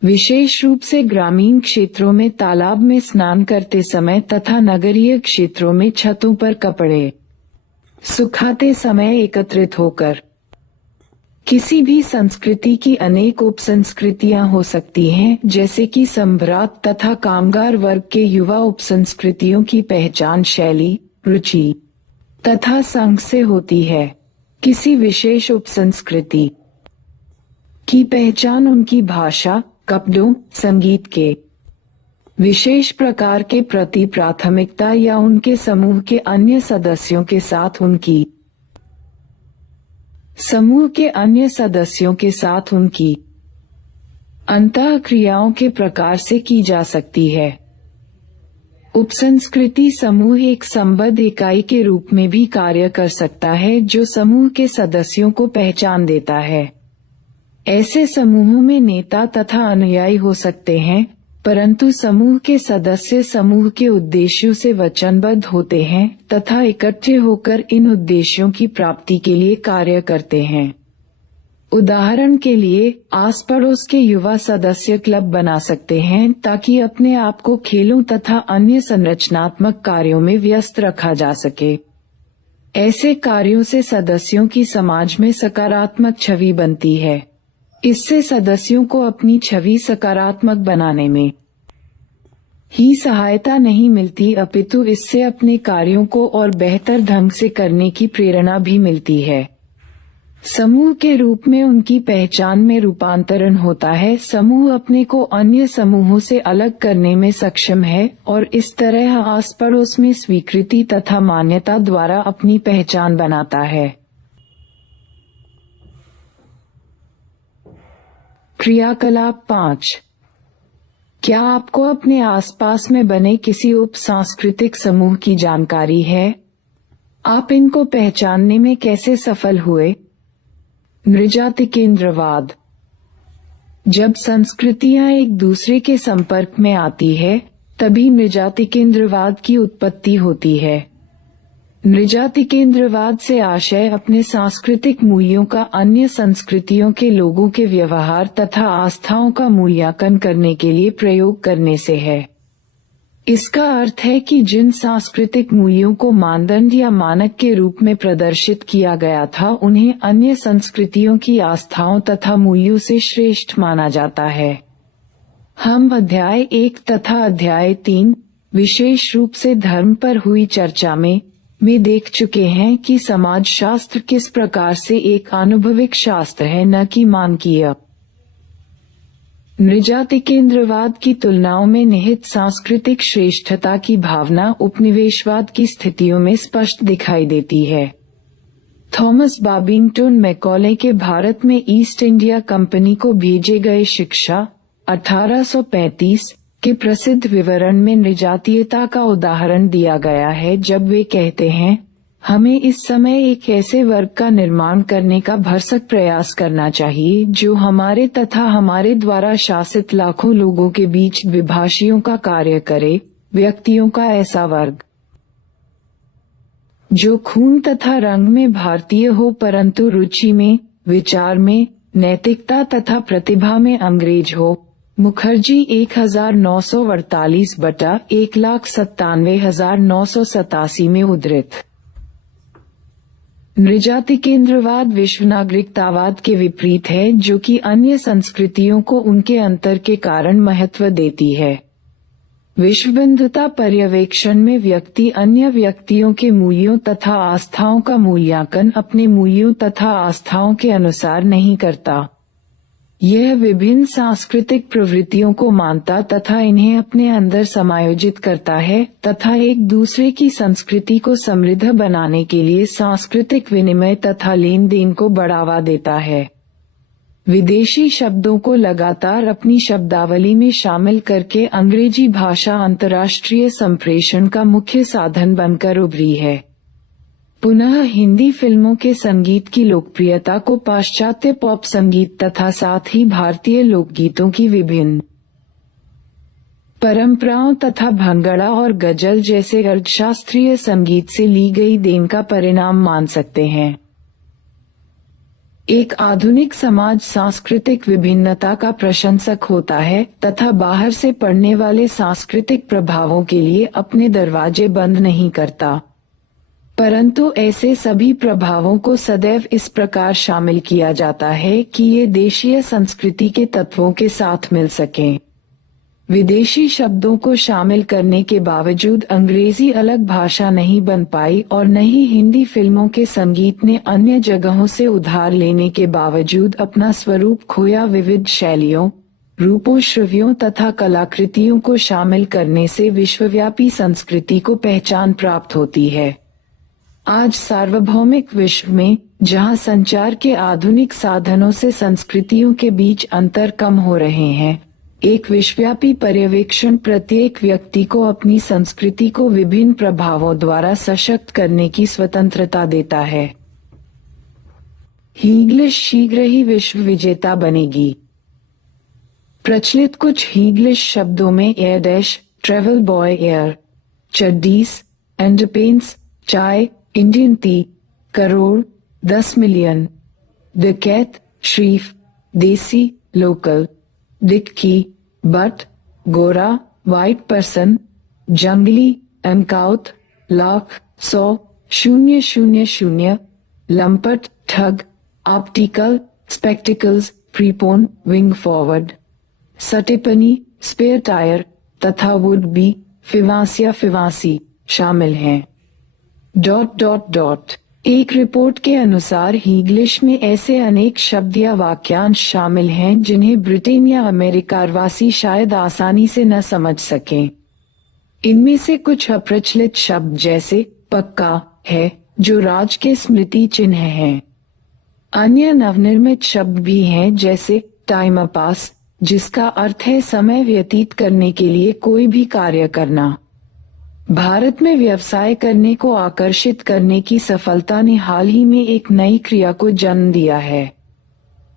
विशेष रूप से ग्रामीण क्षेत्रों में तालाब में स्नान करते समय तथा नगरीय क्षेत्रों में छतों पर कपड़े सुखाते समय एकत्रित होकर। किसी भी संस्कृति की अनेक उपसंस्कृतियां हो सकती हैं, जैसे कि सम्भ्रात तथा कामगार वर्ग के युवा उपसंस्कृतियों की पहचान शैली, रुचि तथा संघ से होती है। किसी विशेष उपसंस्कृति की पहचान उनकी भाषा, कपड़ों, संगीत के विशेष प्रकार के प्रति प्राथमिकता या उनके समूह के अन्य सदस्यों के साथ उनकी अंतःक्रियाओं के प्रकार से की जा सकती है। उपसंस्कृति समूह एक संबद्ध इकाई के रूप में भी कार्य कर सकता है, जो समूह के सदस्यों को पहचान देता है। ऐसे समूहों में नेता तथा अनुयायी हो सकते हैं, परंतु समूह के सदस्य समूह के उद्देश्यों से वचनबद्ध होते हैं तथा इकट्ठे होकर इन उद्देश्यों की प्राप्ति के लिए कार्य करते हैं। उदाहरण के लिए, आस पड़ोस के युवा सदस्य क्लब बना सकते हैं ताकि अपने आप को खेलों तथा अन्य संरचनात्मक कार्यों में व्यस्त रखा जा सके। ऐसे कार्यों से सदस्यों की समाज में सकारात्मक छवि बनती है। इससे सदस्यों को अपनी छवि सकारात्मक बनाने में ही सहायता नहीं मिलती, अपितु इससे अपने कार्यों को और बेहतर ढंग से करने की प्रेरणा भी मिलती है। समूह के रूप में उनकी पहचान में रूपांतरण होता है। समूह अपने को अन्य समूहों से अलग करने में सक्षम है और इस तरह आस पड़ोस में स्वीकृति तथा मान्यता द्वारा अपनी पहचान बनाता है। क्रियाकलाप 5। क्या आपको अपने आसपास में बने किसी उप सांस्कृतिक समूह की जानकारी है? आप इनको पहचानने में कैसे सफल हुए? नृजाति केंद्रवाद। जब संस्कृतियां एक दूसरे के संपर्क में आती है, तभी नृजाति केंद्रवाद की उत्पत्ति होती है। नृजाति केंद्रवाद से आशय अपने सांस्कृतिक मूल्यों का अन्य संस्कृतियों के लोगों के व्यवहार तथा आस्थाओं का मूल्यांकन करने के लिए प्रयोग करने से है। इसका अर्थ है कि जिन सांस्कृतिक मूल्यों को मानदंड या मानक के रूप में प्रदर्शित किया गया था, उन्हें अन्य संस्कृतियों की आस्थाओं तथा मूल्यों से श्रेष्ठ माना जाता है। हम अध्याय 1 तथा अध्याय 3 विशेष रूप से धर्म पर हुई चर्चा में देख चुके हैं कि समाज शास्त्र किस प्रकार से एक आनुभविक शास्त्र है, न कि मानकीय। नृजाति केंद्रवाद की तुलनाओं में निहित सांस्कृतिक श्रेष्ठता की भावना उपनिवेशवाद की स्थितियों में स्पष्ट दिखाई देती है। थॉमस बाबिंगटन मैकॉले के भारत में ईस्ट इंडिया कंपनी को भेजे गए शिक्षा 1835 के प्रसिद्ध विवरण में नृजातीयता का उदाहरण दिया गया है, जब वे कहते हैं, हमें इस समय एक ऐसे वर्ग का निर्माण करने का भरसक प्रयास करना चाहिए जो हमारे तथा हमारे द्वारा शासित लाखों लोगों के बीच द्विभाषियों का कार्य करे, व्यक्तियों का ऐसा वर्ग जो खून तथा रंग में भारतीय हो परंतु रुचि में, विचार में, नैतिकता तथा प्रतिभा में अंग्रेज हो। मुखर्जी 1948/1,97,987 में उद्धृत। नृजाति केंद्रवाद विश्व नागरिकतावाद के विपरीत है, जो कि अन्य संस्कृतियों को उनके अंतर के कारण महत्व देती है। विश्वबंधुता पर्यवेक्षण में व्यक्ति अन्य व्यक्तियों के मूल्यों तथा आस्थाओं का मूल्यांकन अपने मूल्यों तथा आस्थाओं के अनुसार नहीं करता। यह विभिन्न सांस्कृतिक प्रवृत्तियों को मानता तथा इन्हें अपने अंदर समायोजित करता है तथा एक दूसरे की संस्कृति को समृद्ध बनाने के लिए सांस्कृतिक विनिमय तथा लेन देन को बढ़ावा देता है। विदेशी शब्दों को लगातार अपनी शब्दावली में शामिल करके अंग्रेजी भाषा अंतर्राष्ट्रीय संप्रेषण का मुख्य साधन बनकर उभरी है। पुनः हिंदी फिल्मों के संगीत की लोकप्रियता को पाश्चात्य पॉप संगीत तथा साथ ही भारतीय लोकगीतों की विभिन्न परंपराओं तथा भंगड़ा और गजल जैसे अर्थशास्त्रीय संगीत से ली गई देन का परिणाम मान सकते हैं। एक आधुनिक समाज सांस्कृतिक विभिन्नता का प्रशंसक होता है तथा बाहर से पड़ने वाले सांस्कृतिक प्रभावों के लिए अपने दरवाजे बंद नहीं करता, परंतु ऐसे सभी प्रभावों को सदैव इस प्रकार शामिल किया जाता है कि ये देशीय संस्कृति के तत्वों के साथ मिल सकें। विदेशी शब्दों को शामिल करने के बावजूद अंग्रेजी अलग भाषा नहीं बन पाई और न ही हिंदी फिल्मों के संगीत ने अन्य जगहों से उधार लेने के बावजूद अपना स्वरूप खोया। विविध शैलियों, रूपों, श्रव्यों तथा कलाकृतियों को शामिल करने से विश्वव्यापी संस्कृति को पहचान प्राप्त होती है। आज सार्वभौमिक विश्व में, जहां संचार के आधुनिक साधनों से संस्कृतियों के बीच अंतर कम हो रहे हैं, एक विश्वव्यापी पर्यवेक्षण प्रत्येक व्यक्ति को अपनी संस्कृति को विभिन्न प्रभावों द्वारा सशक्त करने की स्वतंत्रता देता है। इंग्लिश शीघ्र ही विश्व विजेता बनेगी। प्रचलित कुछ इंग्लिश शब्दों में air dash, travel by, air, chaddis, underpants, chai, Indian tea, crore, 10 million, dacoit, sharif, desi, local, dicky, boot, gora, white person, jungli, uncouth, lakh, 100, 000, lampat, thug, optical, spectacles, prepone, wing forward, stepney, spare tyre तथा वुड बी, फिवांसिया, फिवांसी शामिल हैं। ... एक रिपोर्ट के अनुसार इंग्लिश में ऐसे अनेक शब्द या वाक्यांश शामिल हैं जिन्हें ब्रिटेन या अमेरिका वासी शायद आसानी से न समझ सकें। इनमें से कुछ अप्रचलित शब्द जैसे पक्का है, जो राज के स्मृति चिन्ह हैं। अन्य नवनिर्मित शब्द भी हैं जैसे टाइम पास, जिसका अर्थ है समय व्यतीत करने के लिए कोई भी कार्य करना। भारत में व्यवसाय करने को आकर्षित करने की सफलता ने हाल ही में एक नई क्रिया को जन्म दिया है।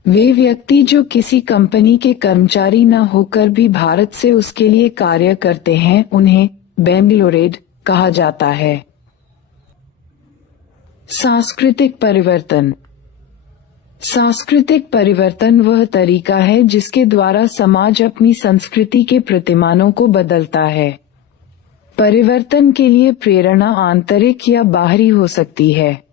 वे व्यक्ति जो किसी कंपनी के कर्मचारी न होकर भी भारत से उसके लिए कार्य करते हैं, उन्हें बेंगलोरेड कहा जाता है। सांस्कृतिक परिवर्तन। सांस्कृतिक परिवर्तन वह तरीका है जिसके द्वारा समाज अपनी संस्कृति के प्रतिमानों को बदलता है। परिवर्तन के लिए प्रेरणा आंतरिक या बाहरी हो सकती है।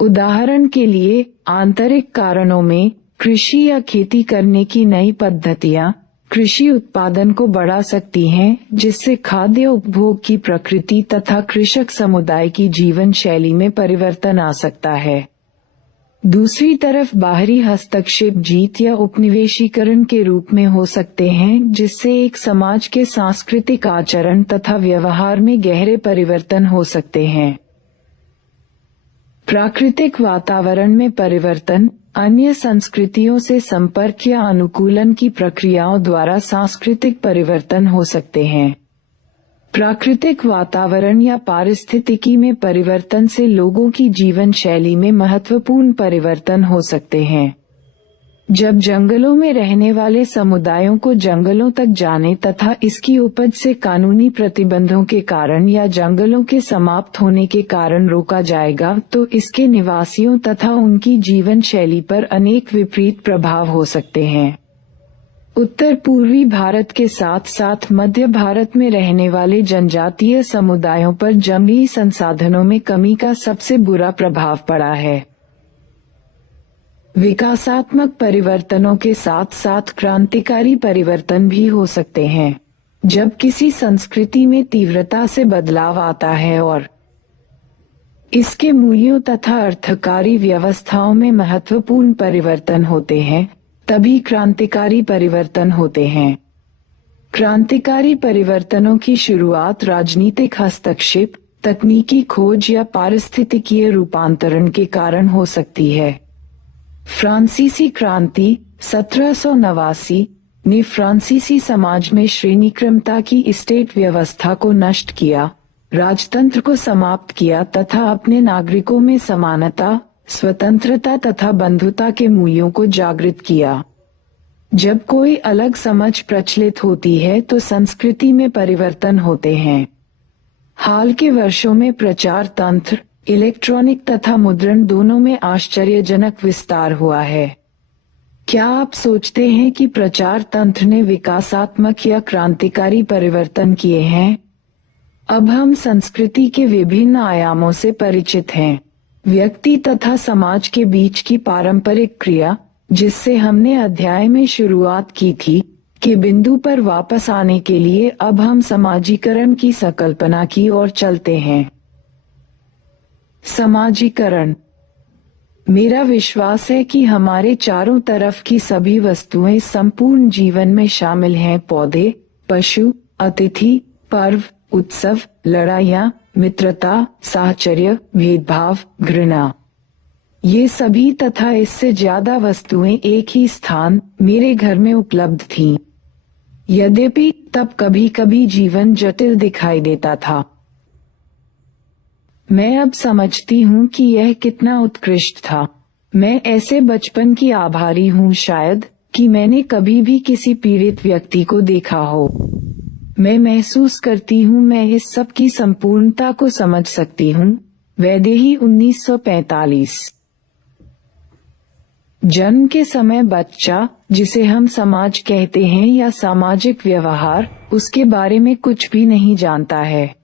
उदाहरण के लिए, आंतरिक कारणों में कृषि या खेती करने की नई पद्धतियां, कृषि उत्पादन को बढ़ा सकती हैं, जिससे खाद्य उपभोग की प्रकृति तथा कृषक समुदाय की जीवन शैली में परिवर्तन आ सकता है। दूसरी तरफ बाहरी हस्तक्षेप जीत या उपनिवेशीकरण के रूप में हो सकते हैं, जिससे एक समाज के सांस्कृतिक आचरण तथा व्यवहार में गहरे परिवर्तन हो सकते हैं। प्राकृतिक वातावरण में परिवर्तन अन्य संस्कृतियों से संपर्क या अनुकूलन की प्रक्रियाओं द्वारा सांस्कृतिक परिवर्तन हो सकते हैं। प्राकृतिक वातावरण या पारिस्थितिकी में परिवर्तन से लोगों की जीवन शैली में महत्वपूर्ण परिवर्तन हो सकते हैं। जब जंगलों में रहने वाले समुदायों को जंगलों तक जाने तथा इसकी उपज से कानूनी प्रतिबंधों के कारण या जंगलों के समाप्त होने के कारण रोका जाएगा, तो इसके निवासियों तथा उनकी जीवन शैली पर अनेक विपरीत प्रभाव हो सकते हैं। उत्तर पूर्वी भारत के साथ साथ मध्य भारत में रहने वाले जनजातीय समुदायों पर जंगली संसाधनों में कमी का सबसे बुरा प्रभाव पड़ा है। विकासात्मक परिवर्तनों के साथ साथ क्रांतिकारी परिवर्तन भी हो सकते हैं। जब किसी संस्कृति में तीव्रता से बदलाव आता है और इसके मूल्यों तथा अर्थकारी व्यवस्थाओं में महत्वपूर्ण परिवर्तन होते हैं, तभी क्रांतिकारी परिवर्तन होते हैं। क्रांतिकारी परिवर्तनों की शुरुआत राजनीतिक हस्तक्षेप, तकनीकी खोज या पारिस्थितिकीय रूपांतरण के कारण हो सकती है। फ्रांसीसी क्रांति 1789 ने फ्रांसीसी समाज में श्रेणीक्रमता की स्टेट व्यवस्था को नष्ट किया, राजतंत्र को समाप्त किया तथा अपने नागरिकों में समानता, स्वतंत्रता तथा बंधुता के मूल्यों को जागृत किया। जब कोई अलग समझ प्रचलित होती है तो संस्कृति में परिवर्तन होते हैं। हाल के वर्षों में प्रचार तंत्र, इलेक्ट्रॉनिक तथा मुद्रण दोनों में आश्चर्यजनक विस्तार हुआ है। क्या आप सोचते हैं कि प्रचार तंत्र ने विकासात्मक या क्रांतिकारी परिवर्तन किए हैं? अब हम संस्कृति के विभिन्न आयामों से परिचित हैं। व्यक्ति तथा समाज के बीच की पारंपरिक क्रिया, जिससे हमने अध्याय में शुरुआत की थी, के बिंदु पर वापस आने के लिए अब हम समाजीकरण की संकल्पना की ओर चलते हैं। समाजीकरण। मेरा विश्वास है कि हमारे चारों तरफ की सभी वस्तुएं संपूर्ण जीवन में शामिल हैं। पौधे, पशु, अतिथि, पर्व, उत्सव, लड़ाइयाँ, मित्रता, साहचर्य, भेदभाव, घृणा, ये सभी तथा इससे ज्यादा वस्तुएं एक ही स्थान, मेरे घर में उपलब्ध थीं। यद्यपि तब कभी कभी जीवन जटिल दिखाई देता था। मैं अब समझती हूँ कि यह कितना उत्कृष्ट था। मैं ऐसे बचपन की आभारी हूँ शायद कि मैंने कभी भी किसी पीड़ित व्यक्ति को देखा हो। मैं महसूस करती हूँ मैं इस सब की संपूर्णता को समझ सकती हूँ। वैदेही 1945। जन्म के समय बच्चा, जिसे हम समाज कहते हैं या सामाजिक व्यवहार, उसके बारे में कुछ भी नहीं जानता है।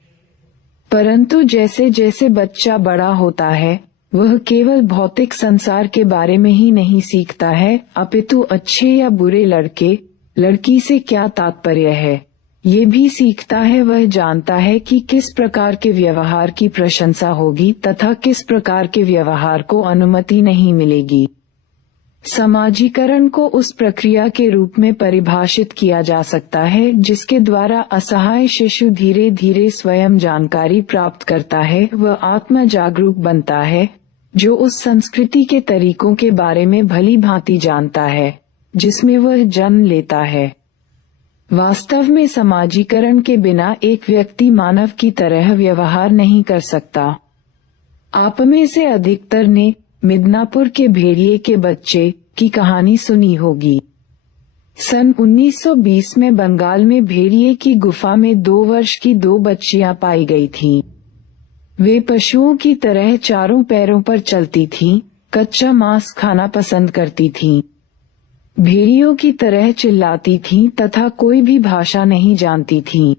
परंतु जैसे जैसे बच्चा बड़ा होता है, वह केवल भौतिक संसार के बारे में ही नहीं सीखता है, अपितु अच्छे या बुरे लड़के, लड़की से क्या तात्पर्य है, ये भी सीखता है। वह जानता है कि किस प्रकार के व्यवहार की प्रशंसा होगी तथा किस प्रकार के व्यवहार को अनुमति नहीं मिलेगी। समाजीकरण को उस प्रक्रिया के रूप में परिभाषित किया जा सकता है जिसके द्वारा असहाय शिशु धीरे धीरे स्वयं जानकारी प्राप्त करता है। वह आत्म जागरूक बनता है, जो उस संस्कृति के तरीकों के बारे में भली भांति जानता है जिसमें वह जन्म लेता है। वास्तव में समाजीकरण के बिना एक व्यक्ति मानव की तरह व्यवहार नहीं कर सकता। आप में से अधिकतर ने मिदनापुर के भेड़िए के बच्चे की कहानी सुनी होगी। सन 1920 में बंगाल में भेड़िए की गुफा में 2 वर्ष की 2 बच्चियां पाई गई थीं। वे पशुओं की तरह चारों पैरों पर चलती थीं, कच्चा मांस खाना पसंद करती थीं, भेड़ियों की तरह चिल्लाती थीं तथा कोई भी भाषा नहीं जानती थीं।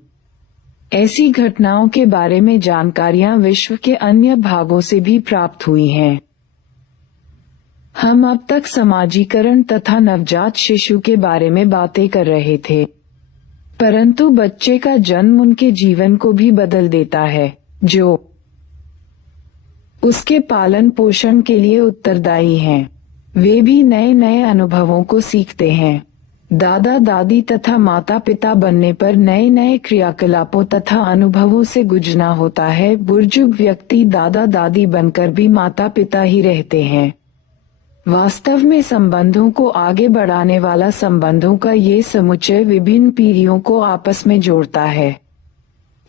ऐसी घटनाओं के बारे में जानकारियां विश्व के अन्य भागों से भी प्राप्त हुई हैं। हम अब तक समाजीकरण तथा नवजात शिशु के बारे में बातें कर रहे थे, परंतु बच्चे का जन्म उनके जीवन को भी बदल देता है, जो उसके पालन पोषण के लिए उत्तरदायी हैं। वे भी नए नए अनुभवों को सीखते हैं। दादा दादी तथा माता पिता बनने पर नए नए क्रियाकलापों तथा अनुभवों से गुजरना होता है। बुजुर्ग व्यक्ति दादा दादी बनकर भी माता पिता ही रहते हैं। वास्तव में संबंधों को आगे बढ़ाने वाला संबंधों का ये समुच्चय विभिन्न पीढ़ियों को आपस में जोड़ता है।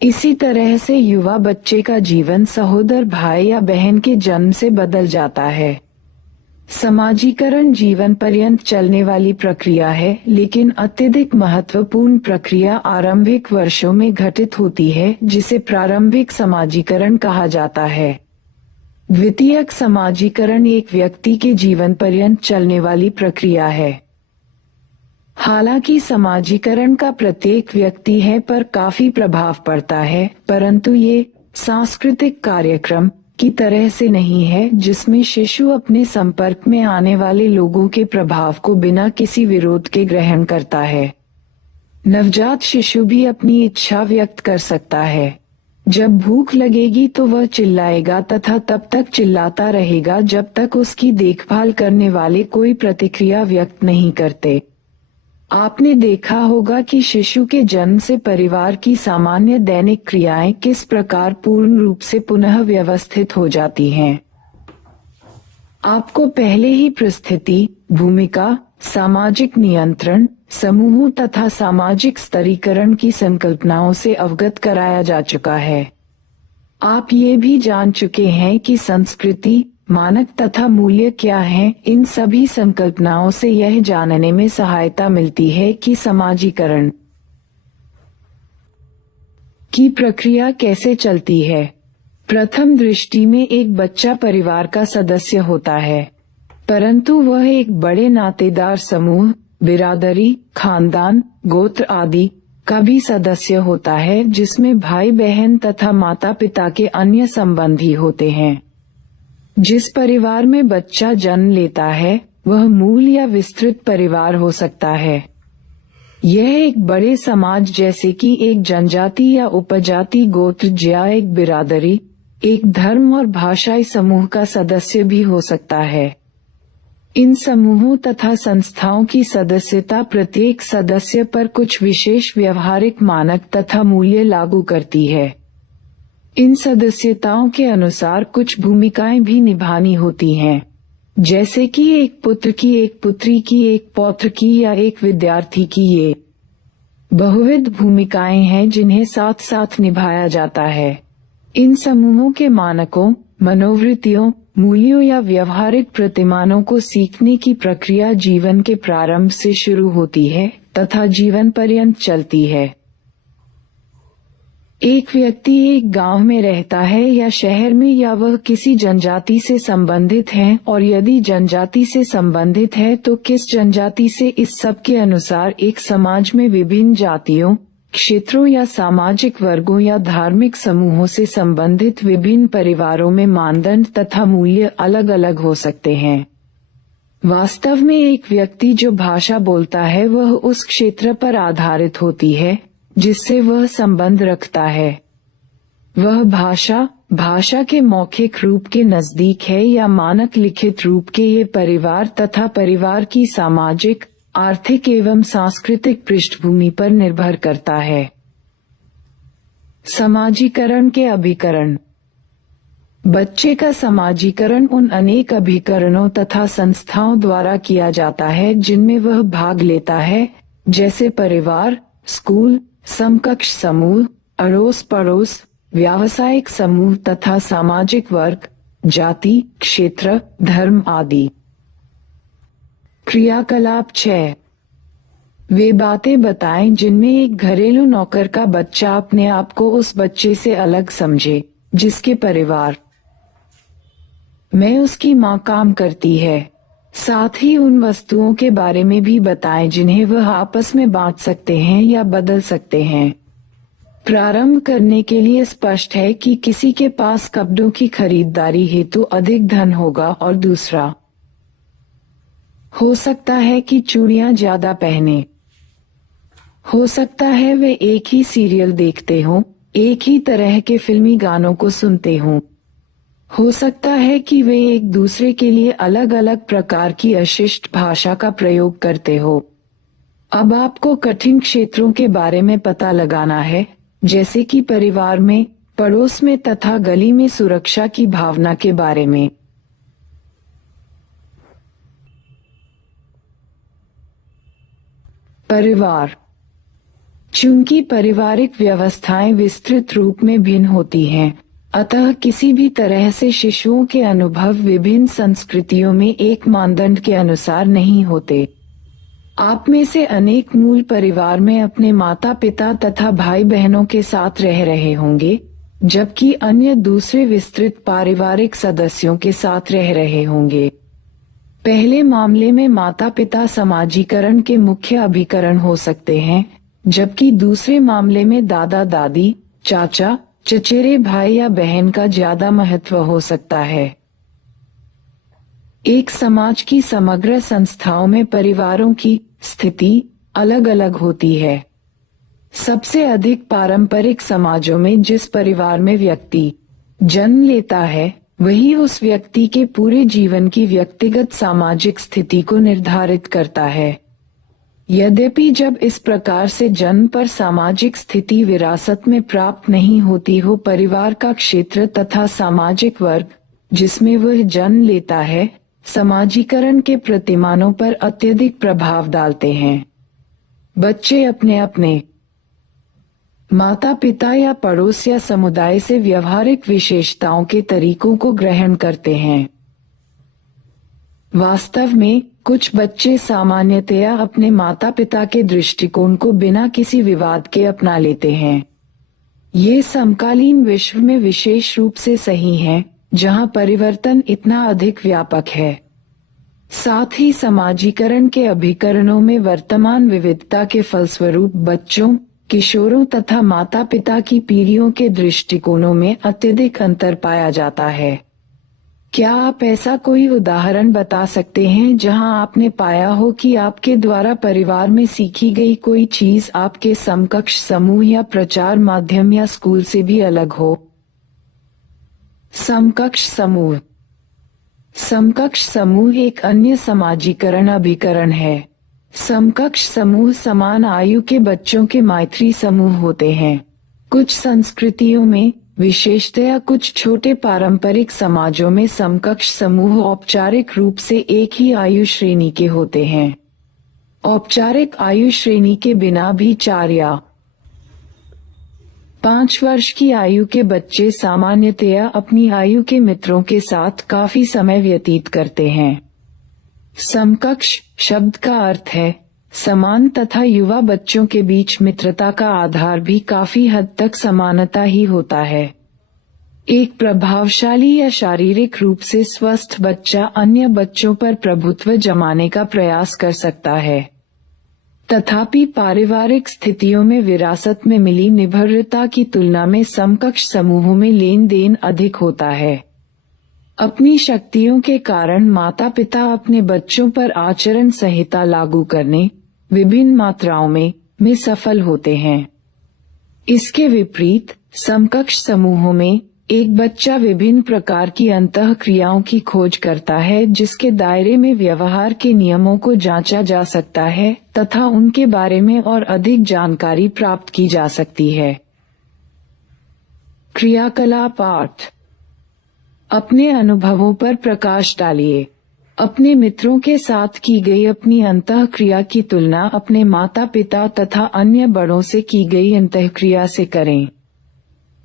इसी तरह से युवा बच्चे का जीवन सहोदर भाई या बहन के जन्म से बदल जाता है। समाजीकरण जीवन पर्यंत चलने वाली प्रक्रिया है, लेकिन अत्यधिक महत्वपूर्ण प्रक्रिया आरंभिक वर्षों में घटित होती है, जिसे प्रारंभिक समाजीकरण कहा जाता है। द्वितीयक समाजीकरण एक व्यक्ति के जीवन पर्यंत चलने वाली प्रक्रिया है। हालांकि समाजीकरण का प्रत्येक व्यक्ति है पर काफी प्रभाव पड़ता है, परंतु ये सांस्कृतिक कार्यक्रम की तरह से नहीं है जिसमें शिशु अपने संपर्क में आने वाले लोगों के प्रभाव को बिना किसी विरोध के ग्रहण करता है। नवजात शिशु भी अपनी इच्छा व्यक्त कर सकता है। जब भूख लगेगी तो वह चिल्लाएगा तथा तब तक चिल्लाता रहेगा जब तक उसकी देखभाल करने वाले कोई प्रतिक्रिया व्यक्त नहीं करते। आपने देखा होगा कि शिशु के जन्म से परिवार की सामान्य दैनिक क्रियाएं किस प्रकार पूर्ण रूप से पुनः व्यवस्थित हो जाती हैं। आपको पहले ही परिस्थिति, भूमिका, सामाजिक नियंत्रण, समूहों तथा सामाजिक स्तरीकरण की संकल्पनाओं से अवगत कराया जा चुका है। आप ये भी जान चुके हैं कि संस्कृति, मानक तथा मूल्य क्या हैं। इन सभी संकल्पनाओं से यह जानने में सहायता मिलती है कि समाजीकरण की प्रक्रिया कैसे चलती है। प्रथम दृष्टि में एक बच्चा परिवार का सदस्य होता है, परंतु वह एक बड़े नातेदार समूह, बिरादरी, खानदान, गोत्र आदि का भी सदस्य होता है, जिसमें भाई बहन तथा माता पिता के अन्य संबंधी होते हैं। जिस परिवार में बच्चा जन्म लेता है वह मूल या विस्तृत परिवार हो सकता है। यह एक बड़े समाज जैसे कि एक जनजाति या उपजाति, गोत्र या एक बिरादरी, एक धर्म और भाषाई समूह का सदस्य भी हो सकता है। इन समूहों तथा संस्थाओं की सदस्यता प्रत्येक सदस्य पर कुछ विशेष व्यवहारिक मानक तथा मूल्य लागू करती है। इन सदस्यताओं के अनुसार कुछ भूमिकाएं भी निभानी होती हैं, जैसे कि एक पुत्र की, एक पुत्री की, एक पौत्र की या एक विद्यार्थी की। ये बहुविध भूमिकाएं हैं जिन्हें साथ साथ निभाया जाता है। इन समूहों के मानकों, मनोवृत्तियों, मूल्यों या व्यवहारिक प्रतिमानों को सीखने की प्रक्रिया जीवन के प्रारंभ से शुरू होती है तथा जीवन पर्यंत चलती है। एक व्यक्ति एक गांव में रहता है या शहर में, या वह किसी जनजाति से संबंधित है, और यदि जनजाति से संबंधित है तो किस जनजाति से। इस सब के अनुसार एक समाज में विभिन्न जातियों, क्षेत्रों या सामाजिक वर्गों या धार्मिक समूहों से संबंधित विभिन्न परिवारों में मानदंड तथा मूल्य अलग अलग हो सकते हैं। वास्तव में एक व्यक्ति जो भाषा बोलता है वह उस क्षेत्र पर आधारित होती है जिससे वह संबंध रखता है। वह भाषा के मौखिक रूप के नजदीक है या मानक लिखित रूप के। ये परिवार तथा परिवार की सामाजिक, आर्थिक एवं सांस्कृतिक पृष्ठभूमि पर निर्भर करता है। समाजीकरण के अभिकरण। बच्चे का समाजीकरण उन अनेक अभिकरणों तथा संस्थाओं द्वारा किया जाता है जिनमें वह भाग लेता है, जैसे परिवार, स्कूल, समकक्ष समूह, अड़ोस पड़ोस, व्यावसायिक समूह तथा सामाजिक वर्ग, जाति, क्षेत्र, धर्म आदि। क्रियाकलाप 6। वे बातें बताएं जिनमें एक घरेलू नौकर का बच्चा अपने आप को उस बच्चे से अलग समझे जिसके परिवार में उसकी माँ काम करती है। साथ ही उन वस्तुओं के बारे में भी बताएं जिन्हें वह आपस में बांट सकते हैं या बदल सकते हैं। प्रारंभ करने के लिए स्पष्ट है कि किसी के पास कपड़ों की खरीदारी हेतु अधिक धन होगा और दूसरा हो सकता है कि चूड़ियां ज्यादा पहने। हो सकता है वे एक ही सीरियल देखते हों, एक ही तरह के फिल्मी गानों को सुनते हों। हो सकता है कि वे एक दूसरे के लिए अलग अलग प्रकार की अशिष्ट भाषा का प्रयोग करते हो। अब आपको कठिन क्षेत्रों के बारे में पता लगाना है, जैसे कि परिवार में, पड़ोस में तथा गली में सुरक्षा की भावना के बारे में। परिवार। चूंकि पारिवारिक व्यवस्थाएं विस्तृत रूप में भिन्न होती हैं, अतः किसी भी तरह से शिशुओं के अनुभव विभिन्न संस्कृतियों में एक मानदंड के अनुसार नहीं होते। आप में से अनेक मूल परिवार में अपने माता पिता तथा भाई बहनों के साथ रह रहे होंगे, जबकि अन्य दूसरे विस्तृत पारिवारिक सदस्यों के साथ रह रहे होंगे। पहले मामले में माता पिता समाजीकरण के मुख्य अभिकरण हो सकते हैं, जबकि दूसरे मामले में दादा दादी, चाचा, चचेरे भाई या बहन का ज्यादा महत्व हो सकता है। एक समाज की समग्र संस्थाओं में परिवारों की स्थिति अलग अलग होती है। सबसे अधिक पारंपरिक समाजों में जिस परिवार में व्यक्ति जन्म लेता है, वही उस व्यक्ति के पूरे जीवन की व्यक्तिगत सामाजिक स्थिति को निर्धारित करता है। यद्यपि जब इस प्रकार से जन्म पर सामाजिक स्थिति विरासत में प्राप्त नहीं होती हो, परिवार का क्षेत्र तथा सामाजिक वर्ग जिसमें वह जन्म लेता है, समाजीकरण के प्रतिमानों पर अत्यधिक प्रभाव डालते हैं। बच्चे अपने अपने माता पिता या पड़ोस या समुदाय से व्यवहारिक विशेषताओं के तरीकों को ग्रहण करते हैं। वास्तव में कुछ बच्चे सामान्यतया अपने माता पिता के दृष्टिकोण को बिना किसी विवाद के अपना लेते हैं। ये समकालीन विश्व में विशेष रूप से सही है, जहां परिवर्तन इतना अधिक व्यापक है। साथ ही समाजीकरण के अभिकरणों में वर्तमान विविधता के फलस्वरूप बच्चों, किशोरों तथा माता पिता की पीढ़ियों के दृष्टिकोणों में अत्यधिक अंतर पाया जाता है। क्या आप ऐसा कोई उदाहरण बता सकते हैं जहां आपने पाया हो कि आपके द्वारा परिवार में सीखी गई कोई चीज आपके समकक्ष समूह या प्रचार माध्यम या स्कूल से भी अलग हो? समकक्ष समूह। समकक्ष समूह एक अन्य समाजीकरण अभिकरण है। समकक्ष समूह समान आयु के बच्चों के मैत्री समूह होते हैं। कुछ संस्कृतियों में, विशेषतया कुछ छोटे पारंपरिक समाजों में, समकक्ष समूह औपचारिक रूप से एक ही आयु श्रेणी के होते हैं। औपचारिक आयु श्रेणी के बिना भी 4 या 5 वर्ष की आयु के बच्चे सामान्यतया अपनी आयु के मित्रों के साथ काफी समय व्यतीत करते हैं। समकक्ष शब्द का अर्थ है समान तथा युवा बच्चों के बीच मित्रता का आधार भी काफी हद तक समानता ही होता है। एक प्रभावशाली या शारीरिक रूप से स्वस्थ बच्चा अन्य बच्चों पर प्रभुत्व जमाने का प्रयास कर सकता है। तथापि पारिवारिक स्थितियों में विरासत में मिली निर्भरता की तुलना में समकक्ष समूहों में लेन देन अधिक होता है। अपनी शक्तियों के कारण माता पिता अपने बच्चों पर आचरण संहिता लागू करने विभिन्न मात्राओं में सफल होते हैं। इसके विपरीत समकक्ष समूहों में एक बच्चा विभिन्न प्रकार की अंतःक्रियाओं की खोज करता है, जिसके दायरे में व्यवहार के नियमों को जांचा जा सकता है तथा उनके बारे में और अधिक जानकारी प्राप्त की जा सकती है। क्रियाकलाप 8। अपने अनुभवों पर प्रकाश डालिए। अपने मित्रों के साथ की गई अपनी अंतःक्रिया की तुलना अपने माता पिता तथा अन्य बड़ों से की गई अंतःक्रिया से करें।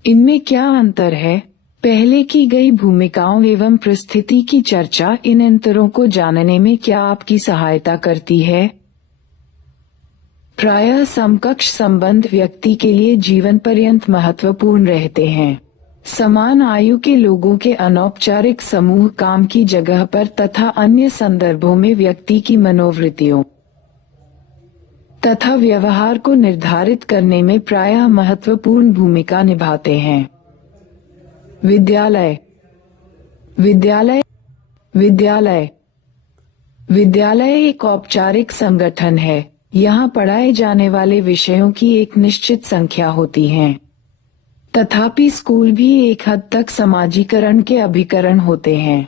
इनमें क्या अंतर है? पहले की गई भूमिकाओं एवं परिस्थिति की चर्चा इन अंतरों को जानने में क्या आपकी सहायता करती है? प्रायः समकक्ष संबंध व्यक्ति के लिए जीवन पर्यंत महत्वपूर्ण रहते हैं। समान आयु के लोगों के अनौपचारिक समूह काम की जगह पर तथा अन्य संदर्भों में व्यक्ति की मनोवृत्तियों तथा व्यवहार को निर्धारित करने में प्रायः महत्वपूर्ण भूमिका निभाते हैं। विद्यालय। विद्यालय। विद्यालय विद्यालय एक औपचारिक संगठन है। यहाँ पढ़ाए जाने वाले विषयों की एक निश्चित संख्या होती है। तथापि स्कूल भी एक हद तक समाजीकरण के अभिकरण होते हैं।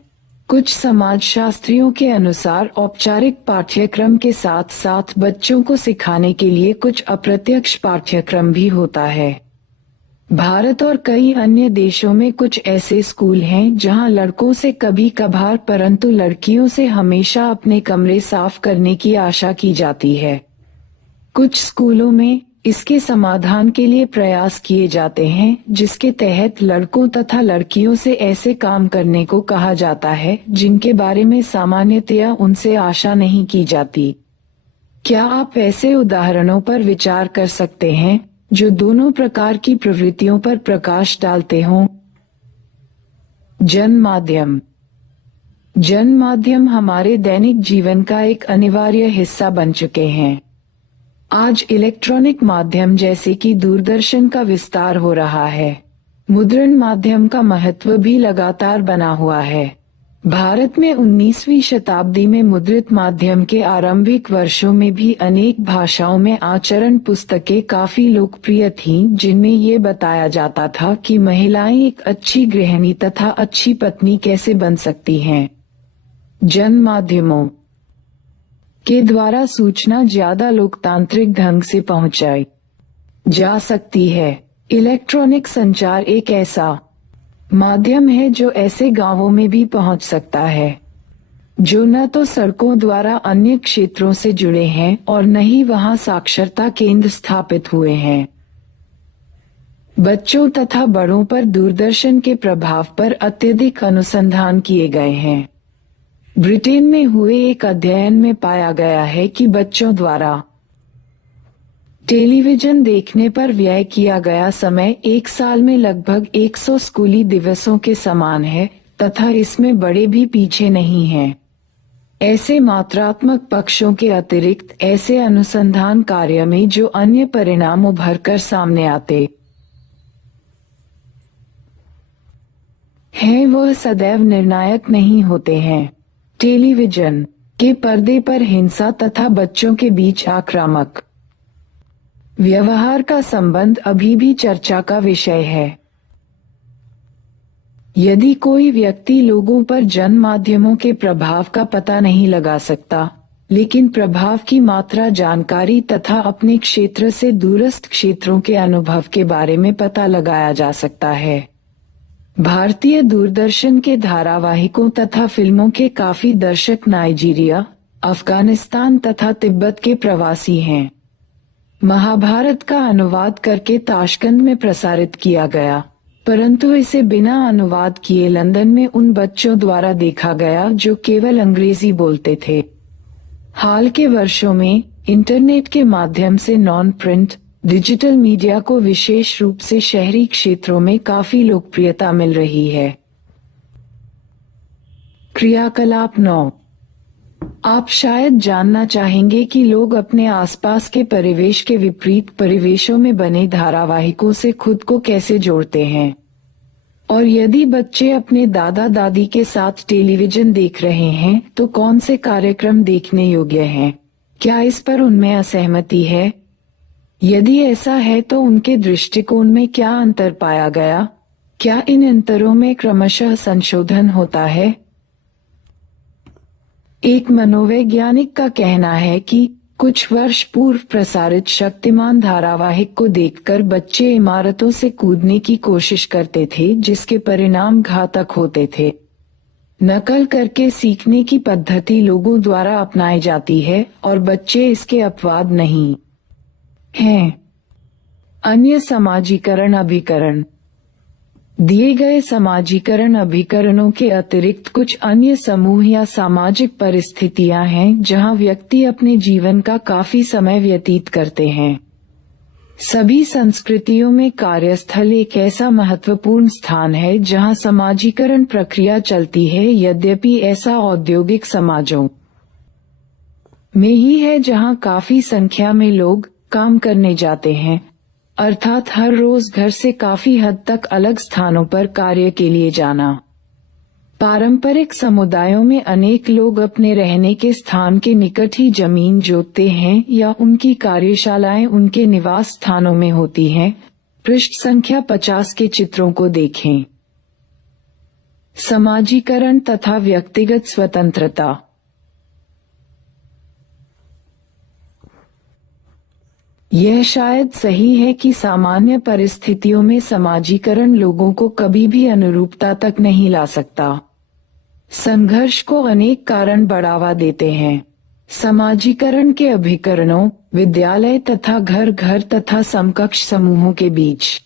कुछ समाजशास्त्रियों के अनुसार औपचारिक पाठ्यक्रम के साथ साथ बच्चों को सिखाने के लिए कुछ अप्रत्यक्ष पाठ्यक्रम भी होता है। भारत और कई अन्य देशों में कुछ ऐसे स्कूल हैं जहां लड़कों से कभी कभार परंतु लड़कियों से हमेशा अपने कमरे साफ करने की आशा की जाती है। कुछ स्कूलों में इसके समाधान के लिए प्रयास किए जाते हैं जिसके तहत लड़कों तथा लड़कियों से ऐसे काम करने को कहा जाता है जिनके बारे में सामान्यतया उनसे आशा नहीं की जाती। क्या आप ऐसे उदाहरणों पर विचार कर सकते हैं जो दोनों प्रकार की प्रवृत्तियों पर प्रकाश डालते हों? जनमाध्यम। जनमाध्यम हमारे दैनिक जीवन का एक अनिवार्य हिस्सा बन चुके हैं। आज इलेक्ट्रॉनिक माध्यम जैसे कि दूरदर्शन का विस्तार हो रहा है। मुद्रण माध्यम का महत्व भी लगातार बना हुआ है। भारत में 19वीं शताब्दी में मुद्रित माध्यम के आरंभिक वर्षों में भी अनेक भाषाओं में आचरण पुस्तकें काफी लोकप्रिय थीं जिनमें ये बताया जाता था कि महिलाएं एक अच्छी गृहिणी तथा अच्छी पत्नी कैसे बन सकती हैं। जन माध्यमों के द्वारा सूचना ज्यादा लोकतांत्रिक ढंग से पहुंचाई जा सकती है। इलेक्ट्रॉनिक संचार एक ऐसा माध्यम है जो ऐसे गांवों में भी पहुंच सकता है जो न तो सड़कों द्वारा अन्य क्षेत्रों से जुड़े हैं और न ही वहां साक्षरता केंद्र स्थापित हुए हैं। बच्चों तथा बड़ों पर दूरदर्शन के प्रभाव पर अत्यधिक अनुसंधान किए गए हैं। ब्रिटेन में हुए एक अध्ययन में पाया गया है कि बच्चों द्वारा टेलीविजन देखने पर व्यय किया गया समय एक साल में लगभग 100 स्कूली दिवसों के समान है तथा इसमें बड़े भी पीछे नहीं हैं। ऐसे मात्रात्मक पक्षों के अतिरिक्त ऐसे अनुसंधान कार्य में जो अन्य परिणाम उभर कर सामने आते हैं वह सदैव निर्णायक नहीं होते हैं। टेलीविजन के पर्दे पर हिंसा तथा बच्चों के बीच आक्रामक व्यवहार का संबंध अभी भी चर्चा का विषय है। यदि कोई व्यक्ति लोगों पर जन माध्यमों के प्रभाव का पता नहीं लगा सकता, लेकिन प्रभाव की मात्रा जानकारी तथा अपने क्षेत्र से दूरस्थ क्षेत्रों के अनुभव के बारे में पता लगाया जा सकता है। भारतीय दूरदर्शन के धारावाहिकों तथा फिल्मों के काफी दर्शक नाइजीरिया, अफगानिस्तान तथा तिब्बत के प्रवासी हैं। महाभारत का अनुवाद करके ताशकंद में प्रसारित किया गया, परंतु इसे बिना अनुवाद किए लंदन में उन बच्चों द्वारा देखा गया जो केवल अंग्रेजी बोलते थे। हाल के वर्षों में इंटरनेट के माध्यम से नॉन प्रिंट डिजिटल मीडिया को विशेष रूप से शहरी क्षेत्रों में काफी लोकप्रियता मिल रही है। क्रियाकलाप 9। आप शायद जानना चाहेंगे कि लोग अपने आसपास के परिवेश के विपरीत परिवेशों में बने धारावाहिकों से खुद को कैसे जोड़ते हैं, और यदि बच्चे अपने दादा दादी के साथ टेलीविजन देख रहे हैं तो कौन से कार्यक्रम देखने योग्य हैं। क्या इस पर उनमें असहमति है? यदि ऐसा है तो उनके दृष्टिकोण में क्या अंतर पाया गया? क्या इन अंतरों में क्रमशः संशोधन होता है? एक मनोवैज्ञानिक का कहना है कि कुछ वर्ष पूर्व प्रसारित शक्तिमान धारावाहिक को देखकर बच्चे इमारतों से कूदने की कोशिश करते थे जिसके परिणाम घातक होते थे। नकल करके सीखने की पद्धति लोगों द्वारा अपनाई जाती है और बच्चे इसके अपवाद नहीं हैं। अन्य समाजीकरण अभिकरण। दिए गए समाजीकरण अभिकरणों के अतिरिक्त कुछ अन्य समूह या सामाजिक परिस्थितियां हैं जहां व्यक्ति अपने जीवन का काफी समय व्यतीत करते हैं। सभी संस्कृतियों में कार्यस्थल एक ऐसा महत्वपूर्ण स्थान है जहां समाजीकरण प्रक्रिया चलती है, यद्यपि ऐसा औद्योगिक समाजों में ही है जहां काफी संख्या में लोग काम करने जाते हैं, अर्थात हर रोज घर से काफी हद तक अलग स्थानों पर कार्य के लिए जाना। पारंपरिक समुदायों में अनेक लोग अपने रहने के स्थान के निकट ही जमीन जोतते हैं या उनकी कार्यशालाएं उनके निवास स्थानों में होती हैं। पृष्ठ संख्या 50 के चित्रों को देखें। समाजीकरण तथा व्यक्तिगत स्वतंत्रता। यह शायद सही है कि सामान्य परिस्थितियों में समाजीकरण लोगों को कभी भी अनुरूपता तक नहीं ला सकता। संघर्ष को अनेक कारण बढ़ावा देते हैं। समाजीकरण के अभिकरणों, विद्यालय तथा घर घर तथा समकक्ष समूहों के बीच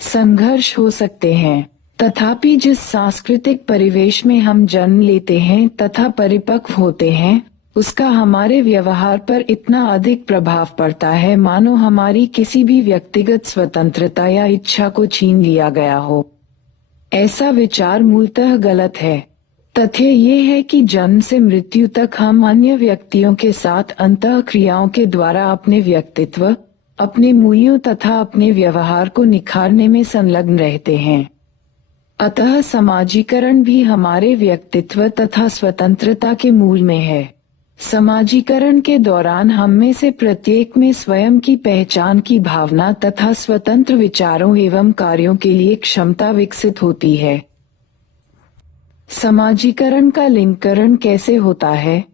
संघर्ष हो सकते हैं। तथापि जिस सांस्कृतिक परिवेश में हम जन्म लेते हैं तथा परिपक्व होते हैं, उसका हमारे व्यवहार पर इतना अधिक प्रभाव पड़ता है मानो हमारी किसी भी व्यक्तिगत स्वतंत्रता या इच्छा को छीन लिया गया हो। ऐसा विचार मूलतः गलत है। तथ्य ये है कि जन्म से मृत्यु तक हम अन्य व्यक्तियों के साथ अंतःक्रियाओं के द्वारा अपने व्यक्तित्व, अपने मूल्यों तथा अपने व्यवहार को निखारने में संलग्न रहते हैं। अतः समाजीकरण भी हमारे व्यक्तित्व तथा स्वतंत्रता के मूल में है। समाजीकरण के दौरान हम में से प्रत्येक में स्वयं की पहचान की भावना तथा स्वतंत्र विचारों एवं कार्यों के लिए क्षमता विकसित होती है। समाजीकरण का लिंगकरण कैसे होता है?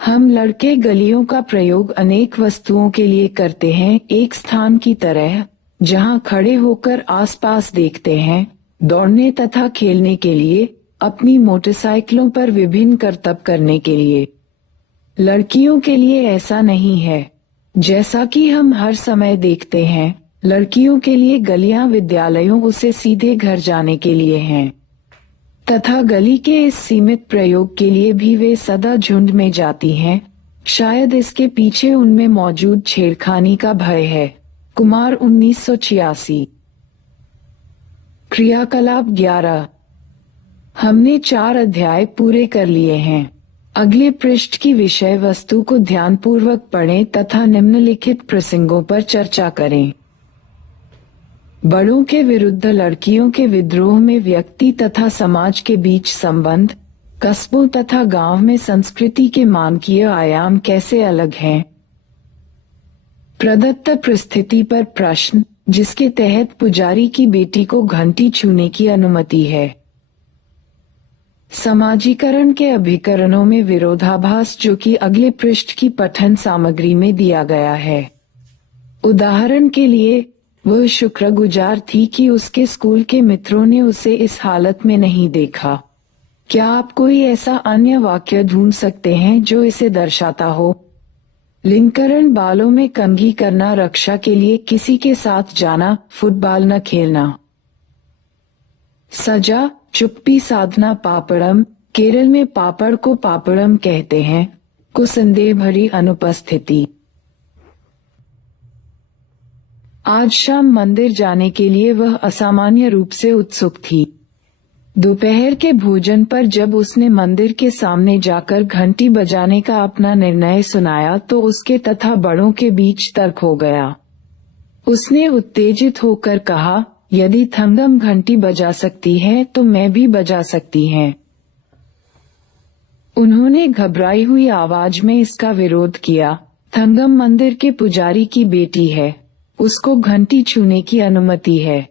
हम लड़के गलियों का प्रयोग अनेक वस्तुओं के लिए करते हैं, एक स्थान की तरह जहां खड़े होकर आसपास देखते हैं, दौड़ने तथा खेलने के लिए, अपनी मोटरसाइकिलों पर विभिन्न करतब करने के लिए। लड़कियों के लिए ऐसा नहीं है। जैसा कि हम हर समय देखते हैं, लड़कियों के लिए गलियां विद्यालयों से सीधे घर जाने के लिए हैं, तथा गली के इस सीमित प्रयोग के लिए भी वे सदा झुंड में जाती हैं। शायद इसके पीछे उनमें मौजूद छेड़खानी का भय है। कुमार 1986। क्रियाकलाप 11। हमने 4 अध्याय पूरे कर लिए हैं। अगले पृष्ठ की विषय वस्तु को ध्यानपूर्वक पढ़ें तथा निम्नलिखित प्रसंगों पर चर्चा करें। बड़ों के विरुद्ध लड़कियों के विद्रोह में व्यक्ति तथा समाज के बीच संबंध, कस्बों तथा गांव में संस्कृति के मानकीय आयाम कैसे अलग हैं। प्रदत्त परिस्थिति पर प्रश्न, जिसके तहत पुजारी की बेटी को घंटी छूने की अनुमति है। समाजीकरण के अभिकरणों में विरोधाभास, जो कि अगले पृष्ठ की पठन सामग्री में दिया गया है। उदाहरण के लिए, वह शुक्रगुजार थी कि उसके स्कूल के मित्रों ने उसे इस हालत में नहीं देखा। क्या आप कोई ऐसा अन्य वाक्य ढूंढ सकते हैं जो इसे दर्शाता हो? लिंगकरण बालों में कंघी करना, रक्षा के लिए किसी के साथ जाना, फुटबॉल न खेलना। सजा, चुप्पी साधना, पापड़म, केरल में पापड़ को पापड़म कहते हैं, को संदेह भरी अनुपस्थिति। आज शाम मंदिर जाने के लिए वह असामान्य रूप से उत्सुक थी। दोपहर के भोजन पर जब उसने मंदिर के सामने जाकर घंटी बजाने का अपना निर्णय सुनाया तो उसके तथा बड़ों के बीच तर्क हो गया। उसने उत्तेजित होकर कहा, यदि थंगम घंटी बजा सकती है तो मैं भी बजा सकती हैं। उन्होंने घबराई हुई आवाज में इसका विरोध किया। थंगम मंदिर के पुजारी की बेटी है, उसको घंटी छूने की अनुमति है।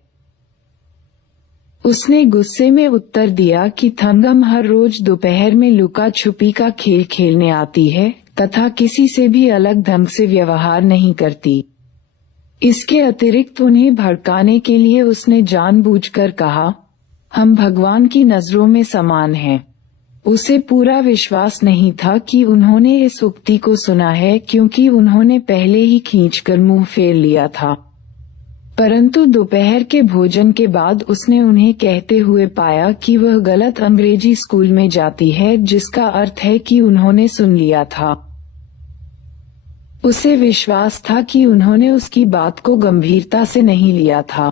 उसने गुस्से में उत्तर दिया कि थंगम हर रोज दोपहर में लुका छुपी का खेल खेलने आती है तथा किसी से भी अलग ढंग से व्यवहार नहीं करती। इसके अतिरिक्त उन्हें भड़काने के लिए उसने जानबूझकर कहा, हम भगवान की नजरों में समान हैं। उसे पूरा विश्वास नहीं था कि उन्होंने इस उक्ति को सुना है, क्योंकि उन्होंने पहले ही खींचकर मुंह फेर लिया था। परंतु दोपहर के भोजन के बाद उसने उन्हें कहते हुए पाया कि वह गलत अंग्रेजी स्कूल में जाती है, जिसका अर्थ है कि उन्होंने सुन लिया था। उसे विश्वास था कि उन्होंने उसकी बात को गंभीरता से नहीं लिया था।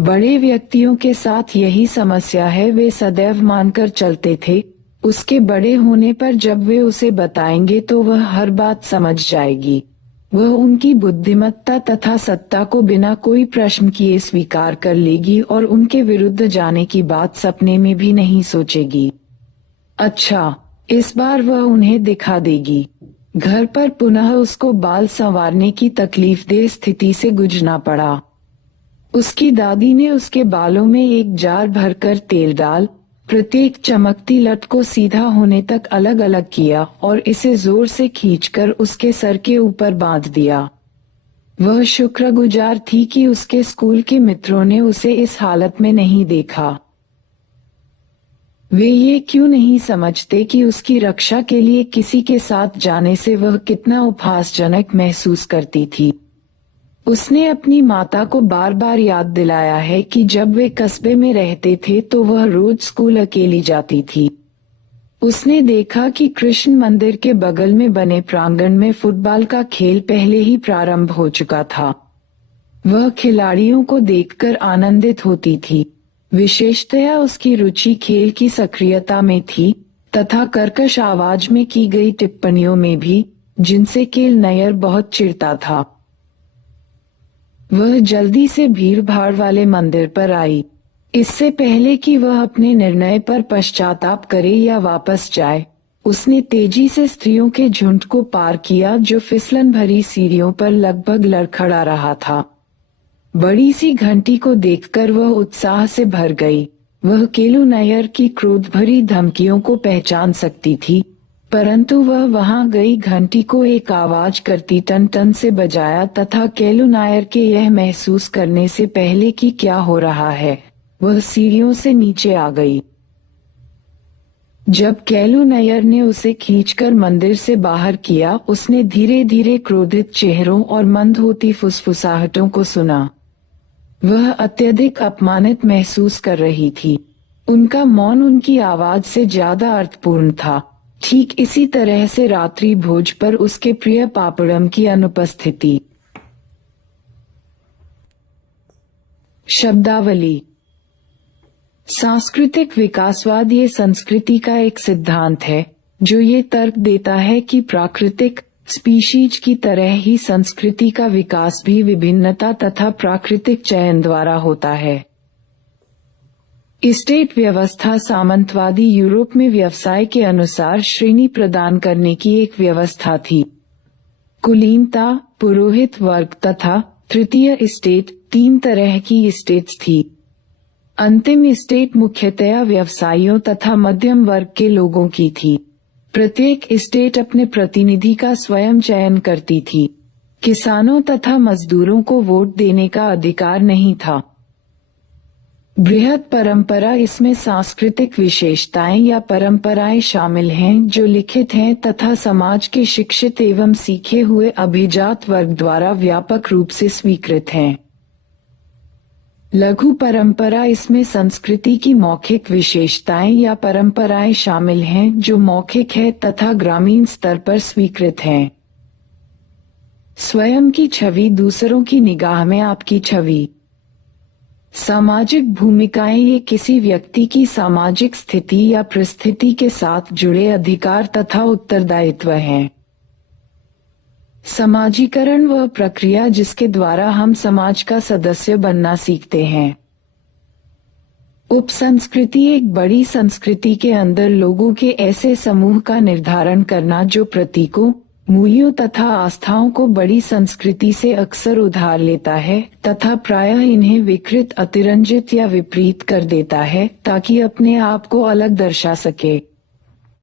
बड़े व्यक्तियों के साथ यही समस्या है, वे सदैव मानकर चलते थे, उसके बड़े होने पर जब वे उसे बताएंगे तो वह हर बात समझ जाएगी। वह उनकी बुद्धिमत्ता तथा सत्ता को बिना कोई प्रश्न किए स्वीकार कर लेगी और उनके विरुद्ध जाने की बात सपने में भी नहीं सोचेगी। अच्छा, इस बार वह उन्हें दिखा देगी। घर पर पुनः उसको बाल संवारने की तकलीफदेह स्थिति से गुजरना पड़ा। उसकी दादी ने उसके बालों में एक जार भरकर तेल डाल प्रत्येक चमकती लट को सीधा होने तक अलग अलग किया और इसे जोर से खींचकर उसके सर के ऊपर बांध दिया। वह शुक्रगुजार थी कि उसके स्कूल के मित्रों ने उसे इस हालत में नहीं देखा। वे ये क्यों नहीं समझते कि उसकी रक्षा के लिए किसी के साथ जाने से वह कितना उपहासजनक महसूस करती थी। उसने अपनी माता को बार बार याद दिलाया है कि जब वे कस्बे में रहते थे तो वह रोज स्कूल अकेली जाती थी। उसने देखा कि कृष्ण मंदिर के बगल में बने प्रांगण में फुटबॉल का खेल पहले ही प्रारंभ हो चुका था। वह खिलाड़ियों को देखकर आनंदित होती थी। विशेषतया उसकी रुचि खेल की सक्रियता में थी तथा कर्कश आवाज में की गई टिप्पणियों में भी, जिनसे केल नयर बहुत चिढ़ता था। वह जल्दी से भीड़ भाड़ वाले मंदिर पर आई। इससे पहले कि वह अपने निर्णय पर पश्चाताप करे या वापस जाए, उसने तेजी से स्त्रियों के झुंड को पार किया जो फिसलन भरी सीढ़ियों पर लगभग लड़खड़ा रहा था। बड़ी सी घंटी को देखकर वह उत्साह से भर गई। वह केलू नायर की क्रोध भरी धमकियों को पहचान सकती थी, परंतु वह वहां गई घंटी को एक आवाज करती टन टन से बजाया तथा केलू नायर के यह महसूस करने से पहले कि क्या हो रहा है, वह सीढ़ियों से नीचे आ गई। जब केलू नायर ने उसे खींचकर मंदिर से बाहर किया, उसने धीरे धीरे क्रोधित चेहरों और मंद होती फुसफुसाहटों को सुना। वह अत्यधिक अपमानित महसूस कर रही थी। उनका मौन उनकी आवाज से ज्यादा अर्थपूर्ण था। ठीक इसी तरह से रात्रि भोज पर उसके प्रिय पापड़म की अनुपस्थिति। शब्दावली। सांस्कृतिक विकासवाद ये संस्कृति का एक सिद्धांत है जो ये तर्क देता है कि प्राकृतिक स्पीशीज की तरह ही संस्कृति का विकास भी विभिन्नता तथा प्राकृतिक चयन द्वारा होता है। इस्टेट व्यवस्था सामंतवादी यूरोप में व्यवसाय के अनुसार श्रेणी प्रदान करने की एक व्यवस्था थी। कुलीनता, पुरोहित वर्ग तथा तृतीय इस्टेट, 3 तरह की इस्टेट्स थी। अंतिम इस्टेट मुख्यतया व्यवसायियों तथा मध्यम वर्ग के लोगों की थी। प्रत्येक इस्टेट अपने प्रतिनिधि का स्वयं चयन करती थी। किसानों तथा मजदूरों को वोट देने का अधिकार नहीं था। बृहद परंपरा इसमें सांस्कृतिक विशेषताएं या परंपराएं शामिल हैं जो लिखित हैं तथा समाज के शिक्षित एवं सीखे हुए अभिजात वर्ग द्वारा व्यापक रूप से स्वीकृत हैं। लघु परंपरा इसमें संस्कृति की मौखिक विशेषताएं या परंपराएं शामिल हैं जो मौखिक है तथा ग्रामीण स्तर पर स्वीकृत हैं। स्वयं की छवि दूसरों की निगाह में आपकी छवि। सामाजिक भूमिकाएं ये किसी व्यक्ति की सामाजिक स्थिति या परिस्थिति के साथ जुड़े अधिकार तथा उत्तरदायित्व हैं। समाजीकरण वह प्रक्रिया जिसके द्वारा हम समाज का सदस्य बनना सीखते हैं। उपसंस्कृति एक बड़ी संस्कृति के अंदर लोगों के ऐसे समूह का निर्धारण करना जो प्रतीकों, मूल्यों तथा आस्थाओं को बड़ी संस्कृति से अक्सर उधार लेता है तथा प्रायः इन्हें विकृत, अतिरंजित या विपरीत कर देता है ताकि अपने आप को अलग दर्शा सके।